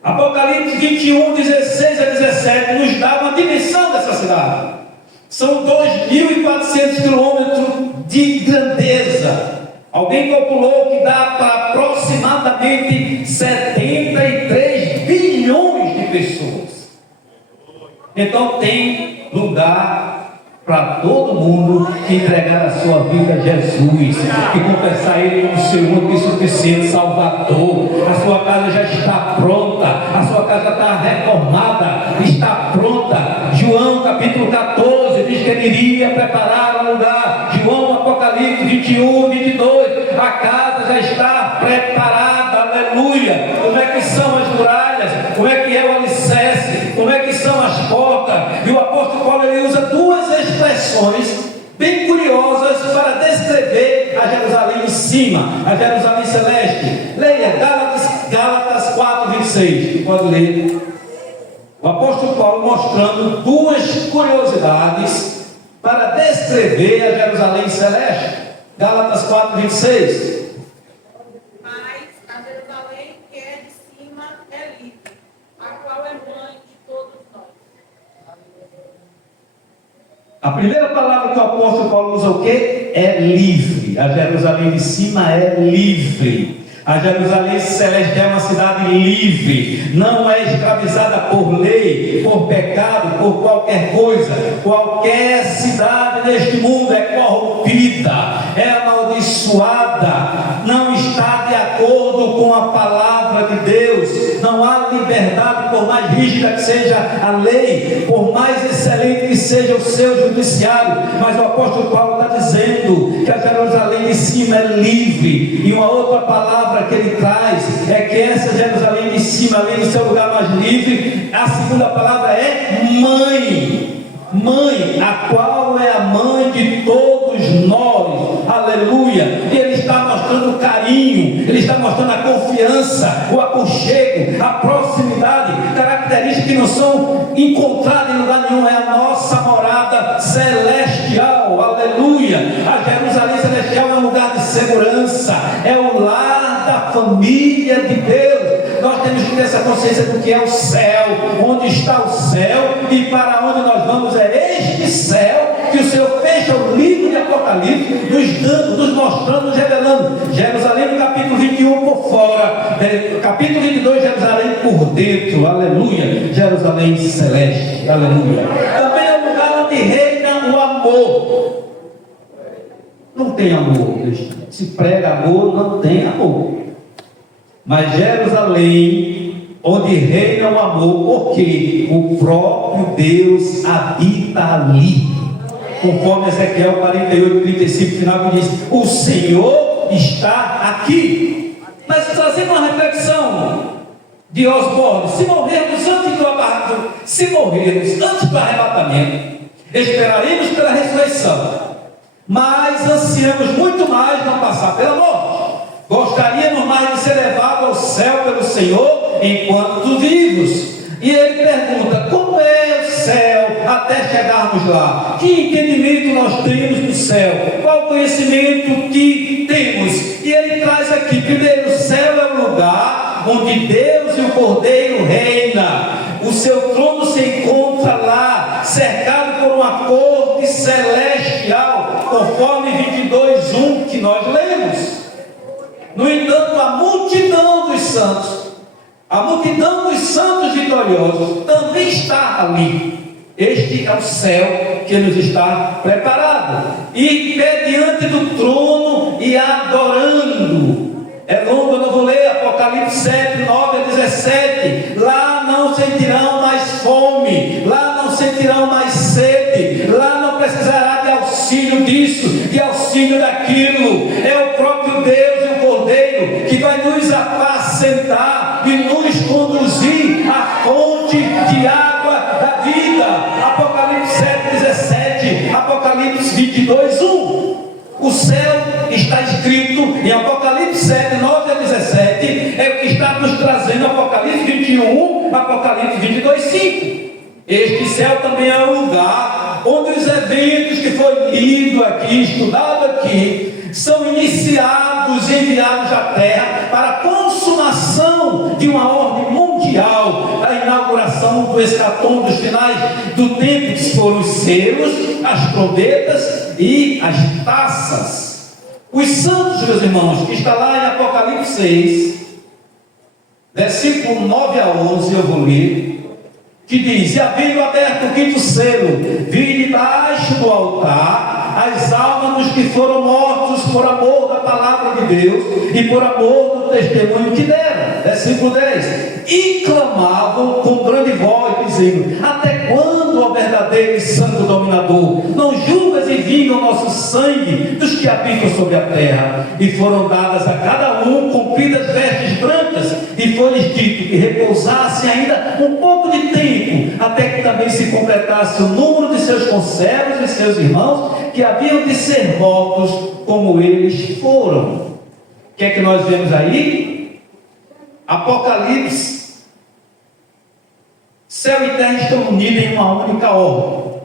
Apocalipse 21:16-17 nos dá uma dimensão dessa cidade. São 2.400 quilômetros de grandeza. Alguém calculou que dá para aproximadamente 73 bilhões de pessoas. Então tem lugar para todo mundo que entregar a sua vida a Jesus, que confessar Ele como seu único e suficiente Salvador. A sua casa já está pronta, a sua casa está reformada, está pronta. João capítulo 14 diz que ele iria preparar um lugar. João Apocalipse 21:22, a casa já está preparada, aleluia. Como é que são as muralhas? Como é que é o alicerce? Como é que são as portas? E o apóstolo Paulo, ele usa duas expressões bem curiosas para descrever a Jerusalém em cima, a Jerusalém celeste. Leia Gálatas 4:26, pode ler. O apóstolo Paulo mostrando duas curiosidades para descrever a Jerusalém celeste. Gálatas 4:26. Mas a Jerusalém que é de cima é livre, a qual é mãe de todos nós. A primeira palavra que o apóstolo Paulo usa o quê? É livre. A Jerusalém de cima é livre. A Jerusalém celeste é uma cidade livre, não é escravizada por lei, por pecado, por qualquer coisa. Qualquer cidade neste mundo é corrompida, é amaldiçoada, não está de acordo com a palavra de Deus. Não há liberdade, por mais rígida que seja a lei, por mais excelente que seja o seu judiciário. Mas o apóstolo Paulo está dizendo que a Jerusalém de cima é livre. E uma outra palavra que ele traz é que essa Jerusalém de cima, além de ser o lugar mais livre, a segunda palavra é mãe. Mãe, a qual é a mãe de todos nós, aleluia. E ele está mostrando carinho, ele está mostrando a confiança, o aconchego, a proximidade, características que não são encontradas em lugar nenhum. É a nossa morada celestial, aleluia. A Jerusalém celestial é um lugar de segurança, é o lar da família de Deus. Nós temos que ter essa consciência do que é o céu, onde está o céu e para onde nós vamos. É este céu que o Senhor fecha o livro de Apocalipse, nos dando, nos mostrando, nos revelando. Jerusalém no capítulo 21 por fora, capítulo 22 Jerusalém por dentro, aleluia. Jerusalém celeste, aleluia. Também é o lugar onde reina o amor. Não tem amor, se prega amor, não tem amor. Mas Jerusalém, onde reina o amor, porque o próprio Deus habita ali. Conforme Ezequiel 48:35, final que diz: o Senhor está aqui. Mas trazendo uma reflexão de Osborne: se morrermos antes do arrebatamento, esperaremos pela ressurreição, mas ansiamos muito mais não passar pela morte. Gostaríamos mais de ser levados ao céu pelo Senhor enquanto vivos. E ele pergunta: como é o céu até chegarmos lá? Que entendimento nós temos do céu? Qual o conhecimento que temos? E ele traz aqui: primeiro, o céu é o lugar onde Deus e o Cordeiro reina. O seu trono se encontra lá, cercado por uma corte celestial, conforme 22:1 que nós lemos. No entanto, a multidão dos santos vitoriosos também está ali. Este é o céu que nos está preparado. E pé diante do trono e adorando. É longo, eu não vou ler, Apocalipse 7, 9 a 17. Lá não sentirão mais fome, lá não sentirão mais sede, lá não precisará de auxílio disso, de auxílio daquilo. É o próprio Deus e o Cordeiro que vai nos apacentar e nos conduzir à fonte de água da vida. Apocalipse 7, 17, Apocalipse 22:1. O céu está escrito em Apocalipse 7, 9 a 17, é o que está nos trazendo Apocalipse 21, Apocalipse 22:5. Este céu também é um lugar onde os eventos que foi lido aqui, estudado aqui, são iniciados e enviados à terra para a consumação de uma ordem mundial, a inauguração do escatom dos finais do tempo, que foram os selos, as trombetas e as taças. Os santos, meus irmãos, que está lá em Apocalipse 6, versículo 9 a 11, eu vou ler, que diz: e havendo aberto o quinto selo, vi debaixo do altar as almas dos que foram mortos por amor da palavra de Deus e por amor do testemunho que deram. Versículo 10: e clamavam com grande voz, dizendo: até quando, ó verdadeiro e santo dominador, não julgas e vinga o nosso sangue dos que habitam sobre a terra? E foram dadas a cada um compridas vestes brancas, e foi-lhes dito que repousasse ainda um pouco de tempo, até que também se completasse o número de seus conservos e seus irmãos, que haviam de ser mortos como eles foram. O que é que nós vemos aí? Apocalipse. Céu e terra estão unidos em uma única ordem.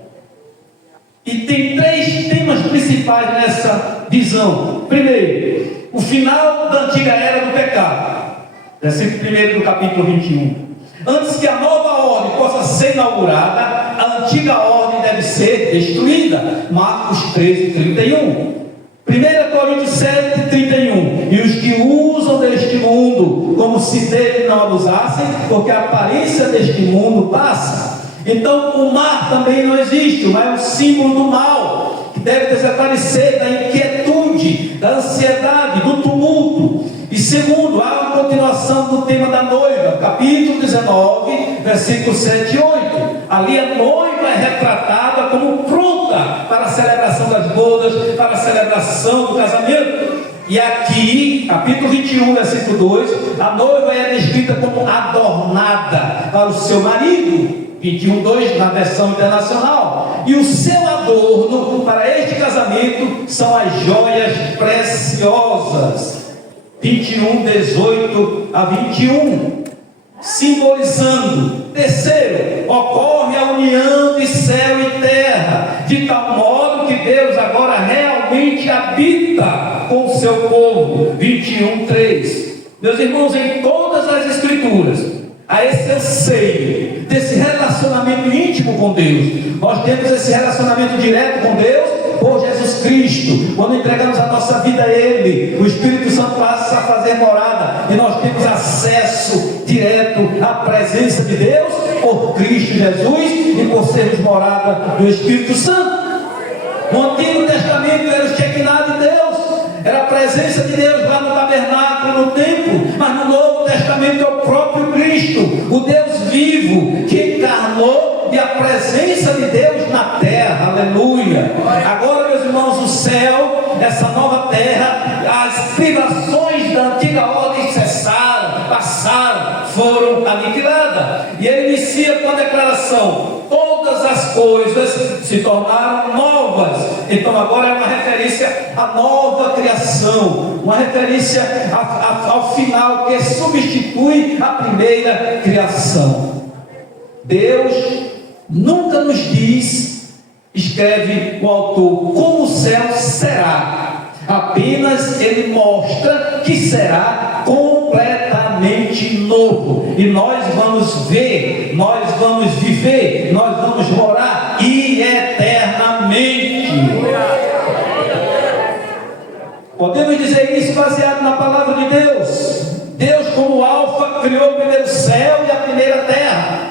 E tem três temas principais nessa visão. Primeiro, o final da antiga era do pecado. Versículo 1 do capítulo 21. Antes que a nova ordem possa ser inaugurada, a antiga ordem deve ser destruída. Marcos 13, 31. 1 Coríntios 7, 31. E os que usam deste mundo como se dele não abusassem, porque a aparência deste mundo passa. Então o mar também não existe, o mar é um símbolo do mal, que deve desaparecer, da inquietude, da ansiedade, do tumulto. E E segundo, há uma continuação do tema da noiva, capítulo 19, versículos 7 e 8. Ali a noiva é retratada como pronta para a celebração das bodas, para a celebração do casamento. E aqui, capítulo 21, versículo 2, a noiva é descrita como adornada para o seu marido. 21:2 na versão internacional. E o seu adorno para este casamento são as joias preciosas. 21:18 a 21, simbolizando. Terceiro, ocorre a união de céu e terra, de tal modo que Deus agora realmente habita com o seu povo. 21:3. Meus irmãos, em todas as escrituras, a esse anseio desse relacionamento íntimo com Deus. Nós temos esse relacionamento direto com Deus por Jesus Cristo. Quando entregamos a nossa vida a Ele, o Espírito Santo passa a fazer morada e nós temos acesso direto à presença de Deus por Cristo Jesus e por sermos morada do Espírito Santo. No Antigo Testamento era o Shekinah de Deus, era a presença de Deus lá no tabernáculo, no templo. Mas no Novo Testamento é o próprio Cristo, o Deus vivo, que encarnou, e a presença de Deus na terra. Aleluia. Agora, meus irmãos, o céu, essa nova terra, as privações da antiga ordem cessaram, passaram, foram aniquiladas. E ele inicia com a declaração: todas as coisas se tornaram novas. Então agora é uma referência à nova criação, uma referência ao final que substitui a primeira criação. Deus nunca nos diz, escreve o autor, como o céu será. Apenas ele mostra que será completamente novo. E nós vamos ver, nós vamos viver, nós vamos morar eternamente. Podemos dizer isso baseado na palavra de Deus. Deus, como Alfa, criou o primeiro céu e a primeira terra.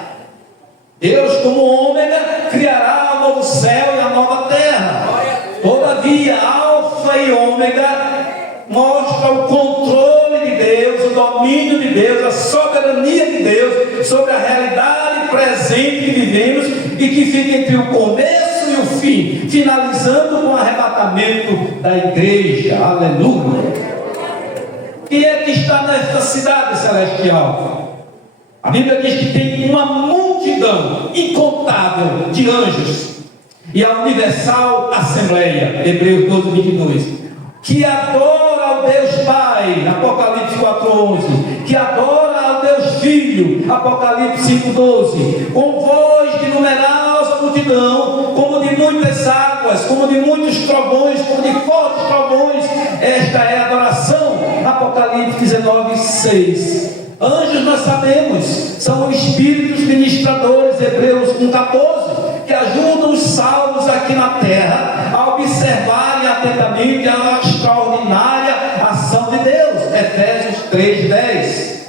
Deus, como Ômega, criará o novo céu e a nova terra. Todavia, Alfa e Ômega mostram o controle de Deus, o domínio de Deus, a soberania de Deus sobre a realidade presente que vivemos e que fica entre o começo e o fim, finalizando com o arrebatamento da igreja. Aleluia. Quem é que está nesta cidade celestial? A Bíblia diz que tem uma multidão incontável de anjos e a universal assembleia, Hebreus 12:22, que adora ao Deus Pai, Apocalipse 4:11, que adora ao Deus Filho, Apocalipse 5:12, com voz de numerosa multidão, como de muitas águas, como de muitos trovões, como de fortes trovões. Esta é a adoração, Apocalipse 19:6. Anjos, nós sabemos, são espíritos ministradores, Hebreus 1:14, que ajudam os salvos aqui na terra a observarem atentamente a extraordinária ação de Deus, Efésios 3:10.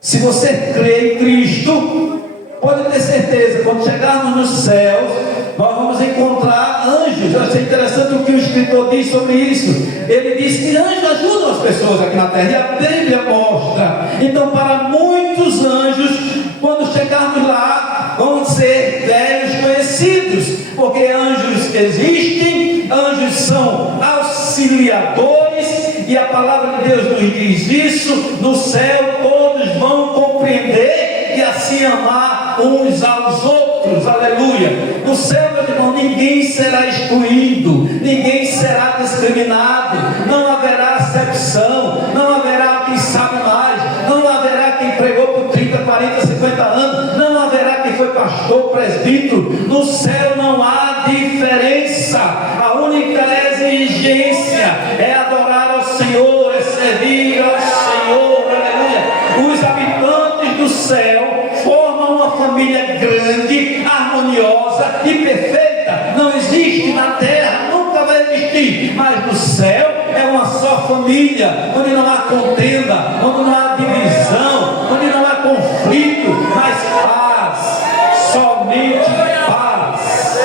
Se você crê em Cristo, pode ter certeza, quando chegarmos nos céus, nós vamos encontrar anjos. Eu achei interessante o que o escritor diz sobre isso. Ele diz que anjos ajudam as pessoas aqui na terra, e a Bíblia mostra. Então, para muitos anjos, quando chegarmos lá, vão ser velhos conhecidos, porque anjos existem, anjos são auxiliadores, e a palavra de Deus nos diz isso. No céu todos vão compreender e assim amar uns aos outros. Aleluia. No céu, meu irmão, ninguém será excluído, ninguém será discriminado, não haverá acepção, não haverá quem sabe mais, não haverá quem pregou por 30, 40, 50 anos, não haverá quem foi pastor, presbítero. No céu não há diferença. A única exigência é adorar ao Senhor, é servir ao Senhor. Aleluia. Os habitantes do céu formam uma família grande, harmoniosa e perfeita. Não existe na terra, nunca vai existir, mas no céu é uma só família, onde não há contenda, onde não há divisão, onde não há conflito, mas paz, somente paz.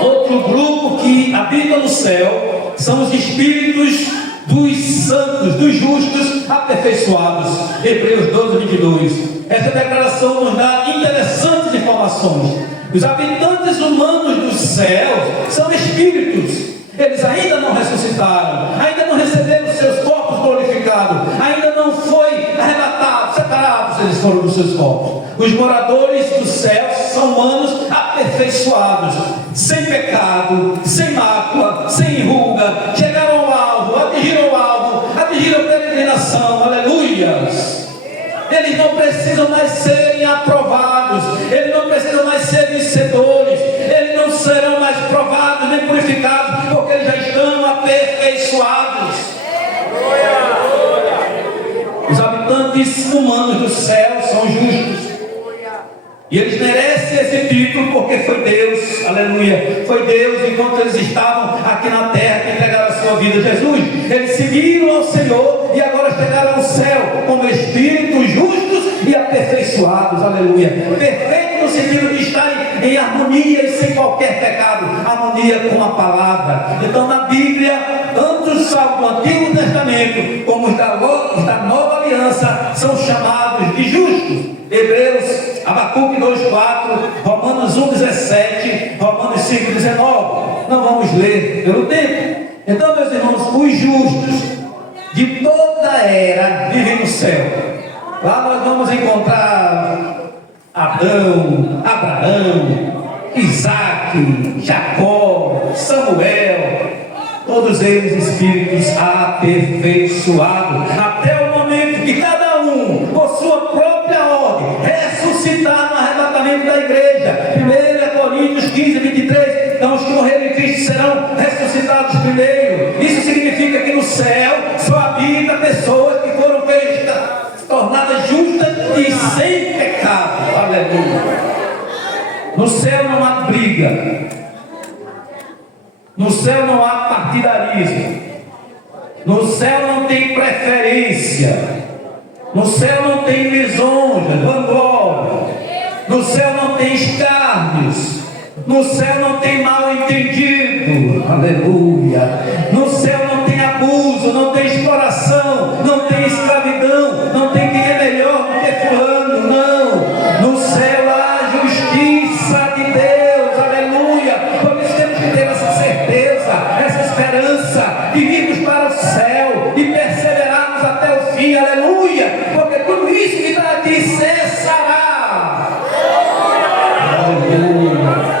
Outro tesouro que habita no céu são os espíritos dos santos, dos justos, aperfeiçoados. Hebreus 12, 22. Essa declaração nos dá interessantes informações. Os habitantes humanos dos céus são espíritos. Eles ainda não ressuscitaram, ainda não receberam seus corpos glorificados, ainda não foi arrebatados, separados, eles foram dos seus corpos. Os moradores dos céus são humanos aperfeiçoados, sem pecado, sem mácula, sem ruga, chegaram ao alvo, atingiram a peregrinação, aleluias. Eles não precisam mais serem aprovados, eles não precisam mais ser vencedores, eles não serão mais provados nem purificados, porque eles já estão aperfeiçoados. Os habitantes humanos do céu são justos, e eles merecem esse título porque foi Deus, aleluia, foi Deus enquanto eles estavam aqui na terra que entregaram a sua vida a Jesus. Eles seguiram ao Senhor e agora chegaram ao céu como espíritos justos e aperfeiçoados, aleluia. Perfeito no sentido de estarem em harmonia e sem qualquer pecado, harmonia com a palavra. Então na Bíblia, tanto os salmos do Antigo Testamento como os da Nova Aliança são chamados de justos. Hebreus, Abacuque 2,4, Romanos 1,17, Romanos 5,19. Não vamos ler pelo tempo. Então, meus irmãos, os justos de toda a era vivem no céu. Lá nós vamos encontrar Adão, Abraão, Isaac, Jacó, Samuel, todos eles espíritos aperfeiçoados, até o momento que cada um, por sua própria ordem, ressuscitar no arrebatamento da igreja. 1 Coríntios 15, 23. Então os que morreram em Cristo serão ressuscitados primeiro. Isso significa que no céu só habita pessoas que foram tornadas justas e sem pecado. Aleluia. No céu não há briga, no céu não há partidarismo, no céu não tem preferência, no céu não tem lisonja, vanglória, no céu não tem escárnios, no céu não tem mal entendido, aleluia, no céu não tem abuso, não tem exploração, não tem escravidão, não tem quem é melhor do que fulano, não, no céu há justiça de Deus, aleluia. Por isso temos que ter essa certeza, essa esperança de irmos para o céu e perseverarmos até o fim, aleluia, porque tudo isso que está aqui cessará, aleluia.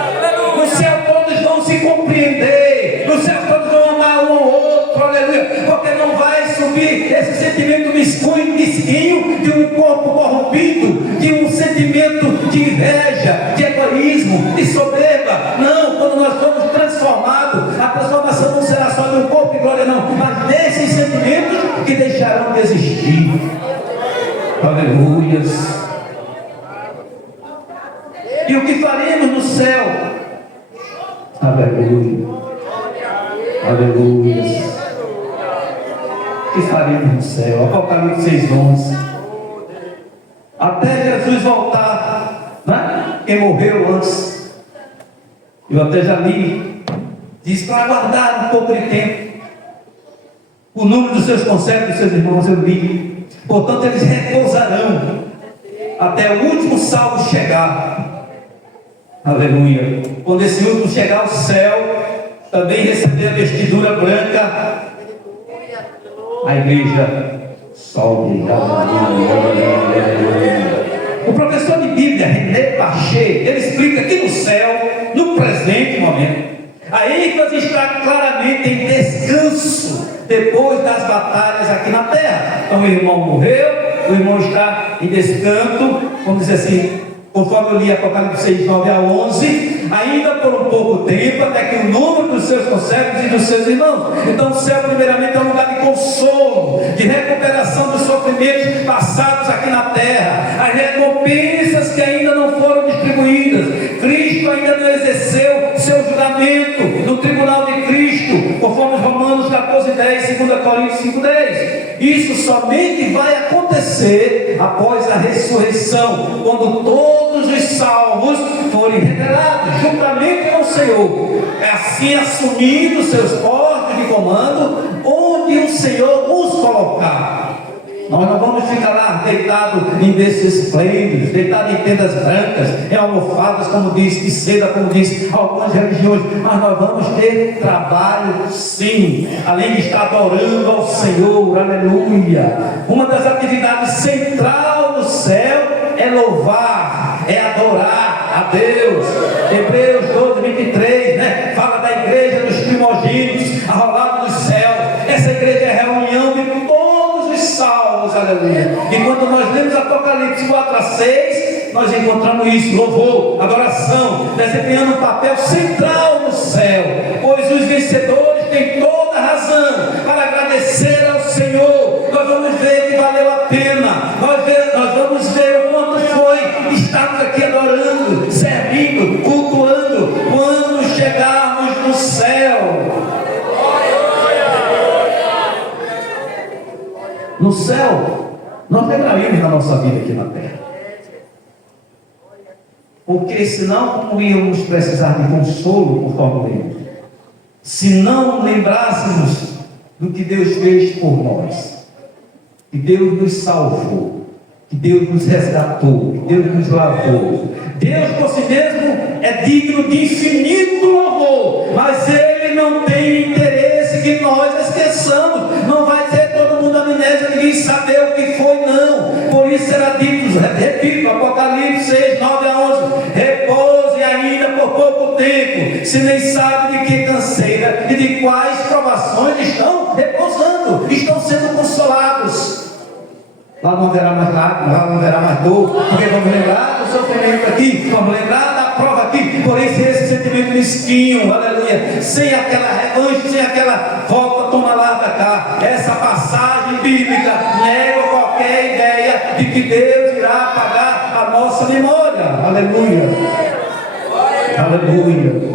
No céu todos vão se compreender, no céu todos vão amar um ao outro, aleluia, porque não vai subir esse sentimento mesquinho de um corpo corrompido, de um sentimento de inveja, de egoísmo, de soberba. Não, quando nós somos transformados, a transformação não será só de um corpo e glória, não, mas desses sentimentos que deixarão de existir. Aleluias. E o que faremos no céu? Aleluia. Aleluia. O que faremos no céu? Apocalipse 6:11. Até Jesus voltar, né? Quem morreu antes, eu até já li, diz para aguardar um pouco de tempo. O número dos seus conservos, dos seus irmãos, eu li. Portanto, eles repousarão até o último salvo chegar. Aleluia. Quando esse último chegar ao céu, também receber a vestidura branca, a igreja sobe. O professor de Bíblia, René Paché, ele explica que no céu, no presente momento, a ênfase está claramente em descanso depois das batalhas aqui na terra. Então o irmão morreu, o irmão está em descanso, vamos dizer assim, conforme eu li Apocalipse 6, 9 a 11, ainda por um pouco tempo, até que o número dos seus conservos e dos seus irmãos. Então o céu primeiramente é um lugar de consolo, de recuperação dos sofrimentos passados aqui na terra, as recompensas que ainda não foram distribuídas. Cristo ainda não exerceu seu juramento no tribunal de Cristo, conforme Romanos 14:10, 2 Coríntios 5:10. Isso somente vai acontecer após a ressurreição, quando todos os salvos forem revelados juntamente com o Senhor, assim assumindo seus postos de comando, onde o Senhor os colocar. Nós não vamos ficar lá deitados em berços esplêndidos, deitados em tendas brancas, em almofadas, como diz, de seda, como diz algumas religiões, mas nós vamos ter trabalho sim, além de estar adorando ao Senhor, aleluia. Uma das atividades centrais no céu é louvar, é adorar a Deus. Hebreus 12:23, né? Fala da igreja dos primogênitos, arrolados dos céus. Essa igreja é a reunião de todos os salvos, aleluia. E quando nós lemos Apocalipse 4-6, nós encontramos isso: louvor, adoração, desempenhando um papel central no céu, pois os vencedores têm toda a razão para agradecer ao Senhor. Nós vamos ver que valeu a pena, nós vamos ver o quanto foi estarmos aqui adorando, servindo, cultuando, quando chegarmos no céu. No céu, nós lembraremos da nossa vida aqui na terra. Porque senão, como íamos precisar de consolo, conforme lemos, se não lembrássemos do que Deus fez por nós, que Deus nos salvou, que Deus nos resgatou, que Deus nos lavou. Deus por si mesmo é digno de infinito louvor, mas Ele não tem interesse que nós esqueçamos. Não vai ter todo mundo amnésia, ninguém saber o que foi, não. Por isso será dito, repito, Apocalipse 6:9-11, repouse ainda por pouco tempo, se nem sabe de que canseira e de quais provações estão repousando, estão sendo consolados. Lá não haverá mais lágrimas, lá não haverá mais dor, porque vamos lembrar do sofrimento aqui, vamos lembrar da prova aqui, porém sem esse sentimento mesquinho, aleluia, sem aquela revanche, sem aquela volta, toma lá da cá. Essa passagem bíblica nega qualquer ideia de que Deus irá apagar a nossa memória, aleluia, aleluia.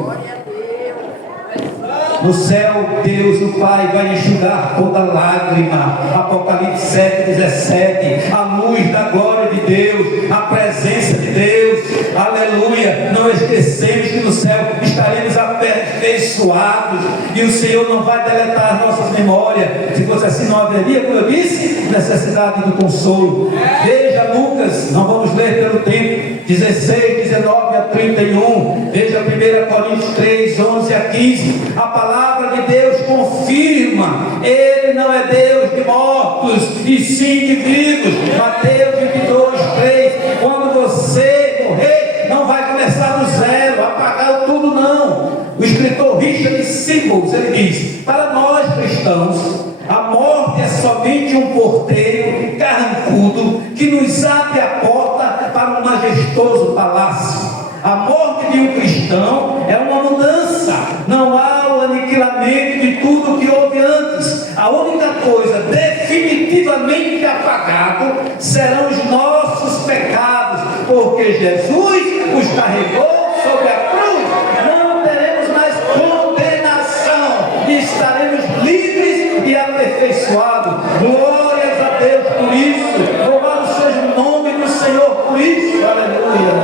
No céu, Deus, o Pai, vai enxugar toda lágrima. Apocalipse 7:17. A luz da glória de Deus, a presença de Deus, aleluia. Não esquecemos que no céu estaremos aperfeiçoados e o Senhor não vai deletar as nossas memórias. Se fosse assim, não haveria, como eu disse, necessidade do consolo. Veja Lucas, não vamos ler pelo tempo, 16:19-31. Veja 1 Coríntios 3:11-15. A palavra de Deus confirma: Ele não é Deus de mortos, e sim de vivos. Mateus 22:3. Quando você morrer, não vai começar do zero, apagar tudo, não. O escritor Richard Simmons, ele diz: para nós cristãos, a morte é somente um porteiro carrancudo que nos abre a porta para um majestoso palácio. A morte de um cristão é uma mudança, não há o aniquilamento de tudo que houve antes. A única coisa definitivamente apagada serão os nossos pecados, porque Jesus os carregou sobre a cruz. Não teremos mais condenação e estaremos livres e aperfeiçoados. Glórias a Deus por isso. Louvado seja o nome do Senhor por isso. Aleluia.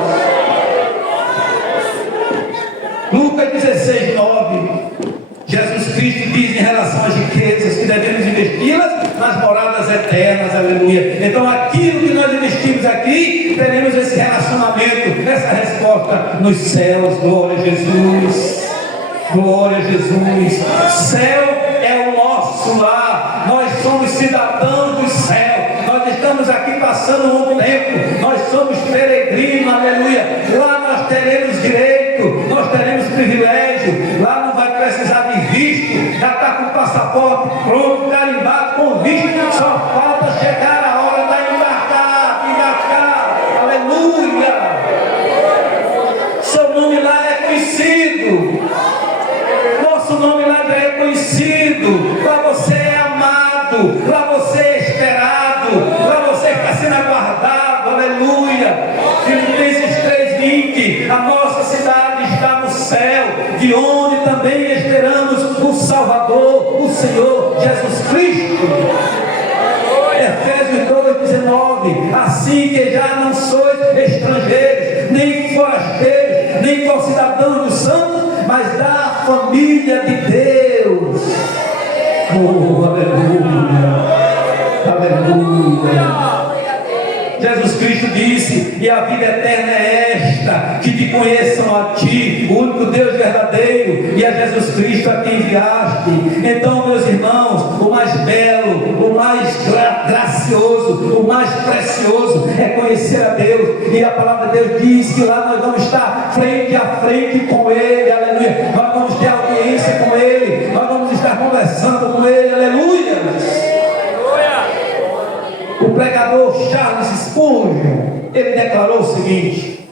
Lucas 16:9. Jesus Cristo diz em relação às riquezas que devemos investi-las nas moradas eternas, aleluia. Então aquilo que nós investimos aqui, teremos esse relacionamento, essa resposta nos céus. Glória a Jesus, glória a Jesus. Céu é o nosso lar, nós somos cidadãos do céu, nós estamos aqui passando um tempo, nós somos peregrinos, aleluia. Lá nós teremos direito, nós teremos privilégio, lá não vai precisar de visto, já está com o passaporte pronto, carimbado com visto, só falta chegar a hora da embarcar, aleluia. Seu nome lá é conhecido, nosso nome lá já é conhecido, lá você é amado, lá você é esperado, lá você está sendo aguardado, aleluia. Filipenses 3:20, a nossa cidade está no céu, de onde também esperamos o Salvador, o Senhor Jesus Cristo. Efésios 2:19, assim que já não sois estrangeiros, nem nem só cidadãos dos santos, mas da família de Deus. Oh, aleluia, aleluia. Jesus Cristo disse: e a vida eterna é esta, que te conheçam a ti, o único Deus verdadeiro, e a Jesus Cristo a quem enviaste. Então, meus irmãos, o mais belo, o mais gracioso, o mais precioso é conhecer a Deus. E a palavra de Deus diz que lá nós vamos estar frente a frente com Ele, aleluia. Nós vamos ter audiência com Ele, nós vamos estar conversando com Ele, aleluia. O pregador Charles Spurgeon, ele declarou o seguinte: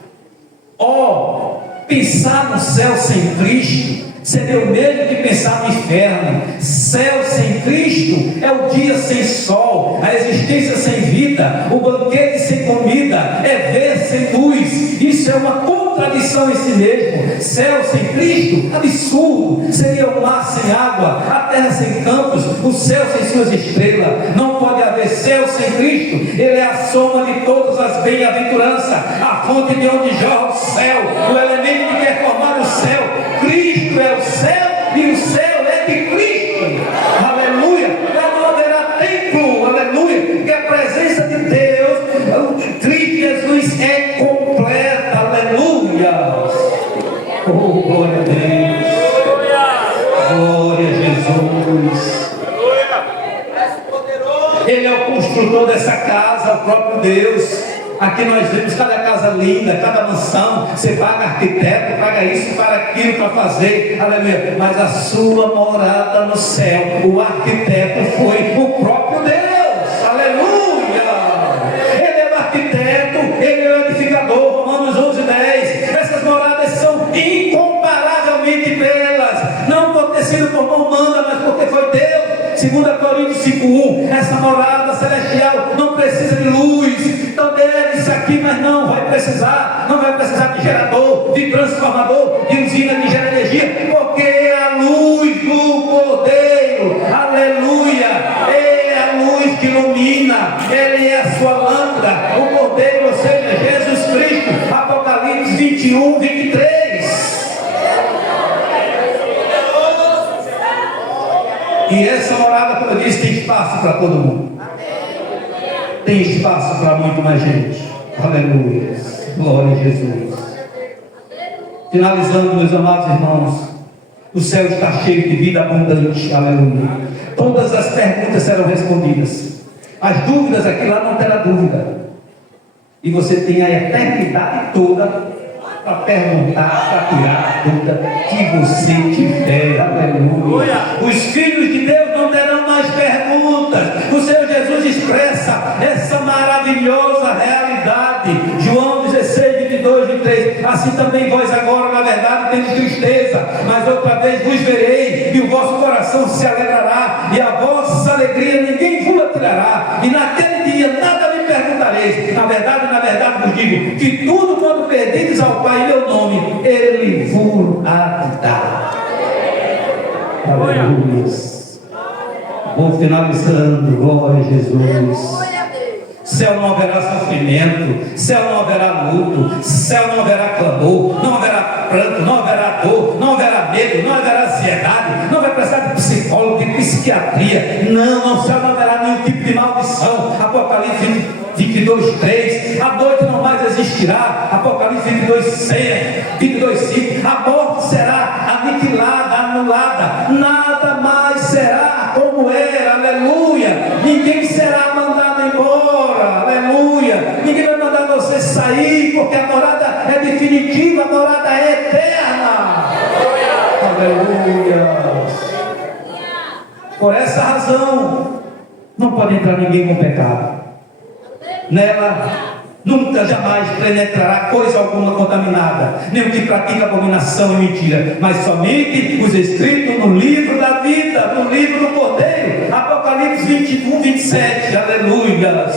pensar no céu sem Cristo seria o mesmo que pensar no inferno. Céu sem Cristo é o dia sem sol, a existência sem vida, o banquete sem comida, é ver sem luz. Isso é uma contradição em si mesmo. Céu sem Cristo, absurdo. Seria o mar sem água, a terra sem campos, o céu sem suas estrelas. Não pode haver céu sem Cristo. Ele é a soma de todas as bem-aventuranças, a fonte de onde jorra o céu, o elemento que quer formar o céu. Cristo é o céu e o céu é de Cristo. Aleluia. Lá não haverá templo, aleluia, porque a presença de Deus, Cristo Jesus é completa, aleluia. Oh, glória a Deus, glória a Jesus. Ele é o construtor dessa casa, o próprio Deus. Aqui nós vemos cada casa linda, cada mansão. Você paga arquiteto, paga isso, paga aquilo para fazer, aleluia. Mas a sua morada no céu, o arquiteto foi o próprio Deus, aleluia. Ele é o arquiteto, ele é o edificador. Romanos 11:10. Essas moradas são incomparavelmente belas, não por ter sido por mão humana, mas porque foi Deus. 2 Coríntios 5:1. Essa morada celestial não precisa de luz. Então deve isso aqui, mas não vai precisar. Não vai precisar de gerador, de transformador, de usina que gera energia, porque é a luz do Cordeiro, aleluia. É a luz que ilumina, ele é a sua lâmpada, o Cordeiro, ou seja, Jesus Cristo. Apocalipse 21:23. E essa morada, como eu disse, tem espaço para todo mundo. Tem espaço para muito mais gente. Aleluia. Glória a Jesus. Finalizando, meus amados irmãos, o céu está cheio de vida abundante. Aleluia. Todas as perguntas serão respondidas. As dúvidas aqui lá não terá dúvida. E você tem a eternidade toda para perguntar, para tirar a dúvida que você tiver. Aleluia. Os filhos de Deus não terão mais perguntas. O Senhor Jesus expressa essa maravilhosa realidade. João 16:22-23. Assim também vós agora, na verdade, tendes tristeza, mas outra vez vos verei, e o vosso coração se alegrará, e a vossa alegria ninguém vos tirará. E naquele dia nada me perguntareis. Na verdade vos digo que tudo quanto pedirdes ao Pai em meu nome, Ele vos dará. Aleluia. Vou finalizando. Glória a Jesus. Céu não haverá sofrimento, céu não haverá luto, céu não haverá clamor, não haverá pranto, não haverá dor, não haverá medo, não haverá ansiedade, não vai precisar de psicólogo, de psiquiatria. Não, no céu não haverá nenhum tipo de maldição. Apocalipse 22:3. A noite não mais existirá. Apocalipse 22:5. A morte será aniquilada, anulada, nada mais será como era. Aleluia. Ninguém será mandado embora. Aleluia. Ninguém vai mandar você sair, porque a morada é definitiva, a morada é eterna. Aleluia. Por essa razão, não pode entrar ninguém com pecado. Nela nunca jamais penetrará coisa alguma contaminada, nem o que pratica abominação e mentira, mas somente os escritos no livro da vida, no livro do Cordeiro. Apocalipse 21:27. Aleluia.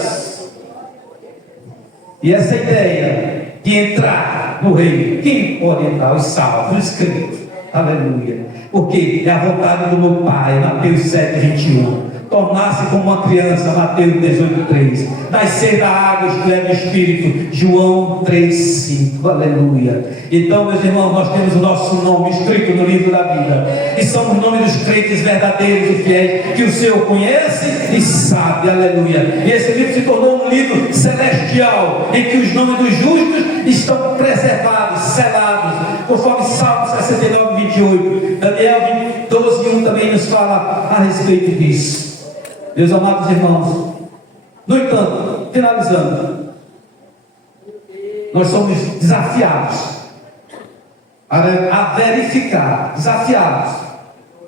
E essa ideia de entrar no reino, quem pode entrar? Os salvos, os crentes. Aleluia. Porque é a vontade do meu Pai. Mateus 7:21. tornar-se como uma criança, Mateus 18:3, nascer da água, isto é, do Espírito, João 3:5, aleluia. Então, meus irmãos, nós temos o nosso nome escrito no livro da vida, e somos o nome dos crentes verdadeiros e fiéis, que o Senhor conhece e sabe, aleluia. E esse livro se tornou um livro celestial, em que os nomes dos justos estão preservados, selados, conforme Salmo 69:28, Daniel 12:1 também nos fala a respeito disso. Meus amados irmãos, no entanto, finalizando, nós somos desafiados a verificar, desafiados,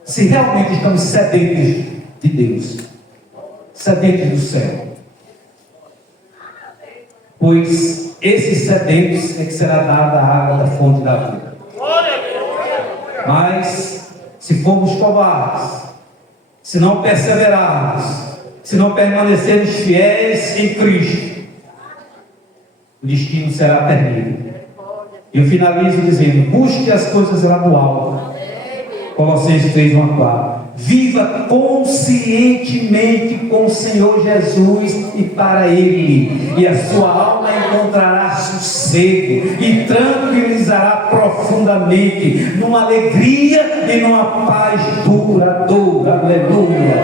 se realmente estamos sedentos de Deus, sedentos do céu. Pois esses sedentos é que será dada a água da fonte da vida. Mas, se formos covardes, se não perseverarmos, se não permanecermos fiéis em Cristo, o destino será terrível. Eu finalizo dizendo: busque as coisas lá do alto. Colossenses 3:1-4. Viva conscientemente com o Senhor Jesus e para Ele, e a sua alma encontrará sossego e tranquilizará profundamente, numa alegria e numa paz duradoura. Aleluia.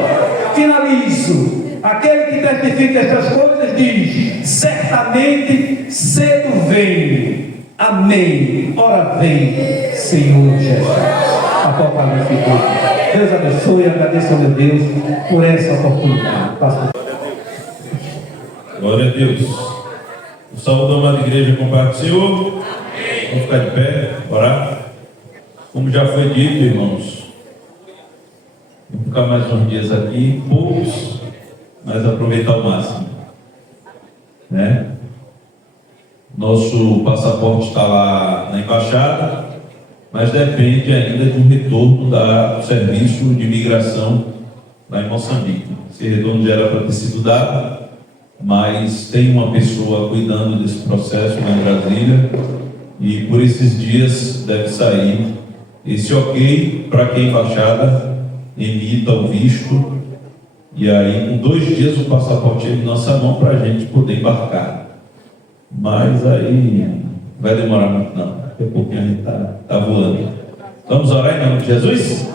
Finalizo. Aquele que testifica estas coisas diz: certamente cedo vem. Amém. Ora vem, Senhor Jesus. Apocalipse 2. Deus abençoe e agradeço ao meu Deus por essa oportunidade. Pastor. Glória a Deus. O saúdo da amada igreja com o Pai do Senhor. Vamos ficar de pé, orar. Como já foi dito, irmãos, vamos ficar mais uns dias aqui, poucos, mas aproveitar o máximo, né? Nosso passaporte está lá na embaixada, mas depende ainda de um retorno do serviço de imigração lá em Moçambique. Esse retorno já era para ter sido dado, mas tem uma pessoa cuidando desse processo lá em Brasília, e por esses dias deve sair esse ok para que a embaixada emita o visto, e aí com 2 dias o passaporte é em nossa mão para a gente poder embarcar. Mas aí vai demorar muito não, daqui a pouquinho a gente está voando. Vamos orar em nome de Jesus?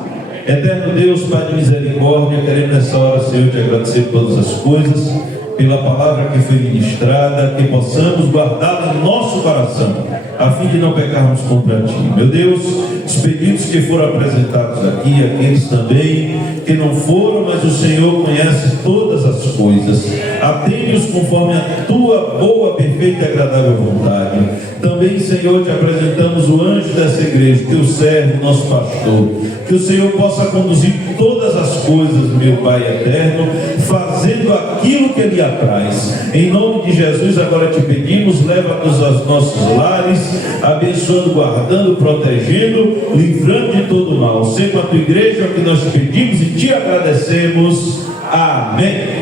Eterno Deus, Pai de misericórdia, queremos nessa hora, Senhor, te agradecer por todas as coisas, pela palavra que foi ministrada, que possamos guardá-la no nosso coração, a fim de não pecarmos contra Ti. Meu Deus, os pedidos que foram apresentados aqui, aqueles também que não foram, mas o Senhor conhece todas as coisas. Atende-os conforme a Tua boa, perfeita e agradável vontade. Também, Senhor, te apresentamos o anjo dessa igreja, Teu servo, nosso pastor. Que o Senhor possa conduzir todas as coisas, meu Pai eterno, fazendo aquilo que Ele apraz. Em nome de Jesus, agora te pedimos, leva-nos aos nossos lares, abençoando, guardando, protegendo, livrando de todo mal. Sempre a Tua igreja, é o que nós te pedimos e te agradecemos. Amém.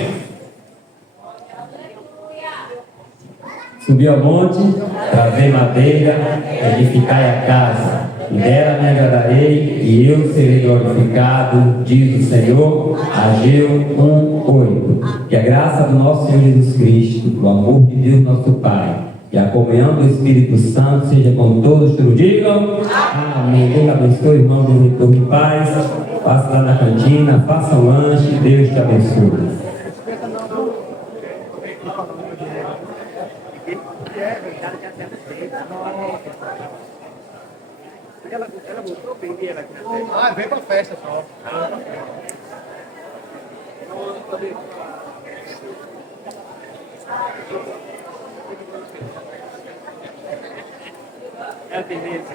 Subi ao monte, trazei madeira, edificai a casa, e dela me agradarei, e eu serei glorificado, diz o Senhor. Ageu 1:8. Que a graça do nosso Senhor Jesus Cristo, o amor de Deus nosso Pai, e a comunhão do Espírito Santo seja com todos que o digam. Amém. Deus abençoe, irmão, do retorno de paz. Passa lá na cantina, faça um lanche, Deus te abençoe. Ah, vem pra festa só. É beleza.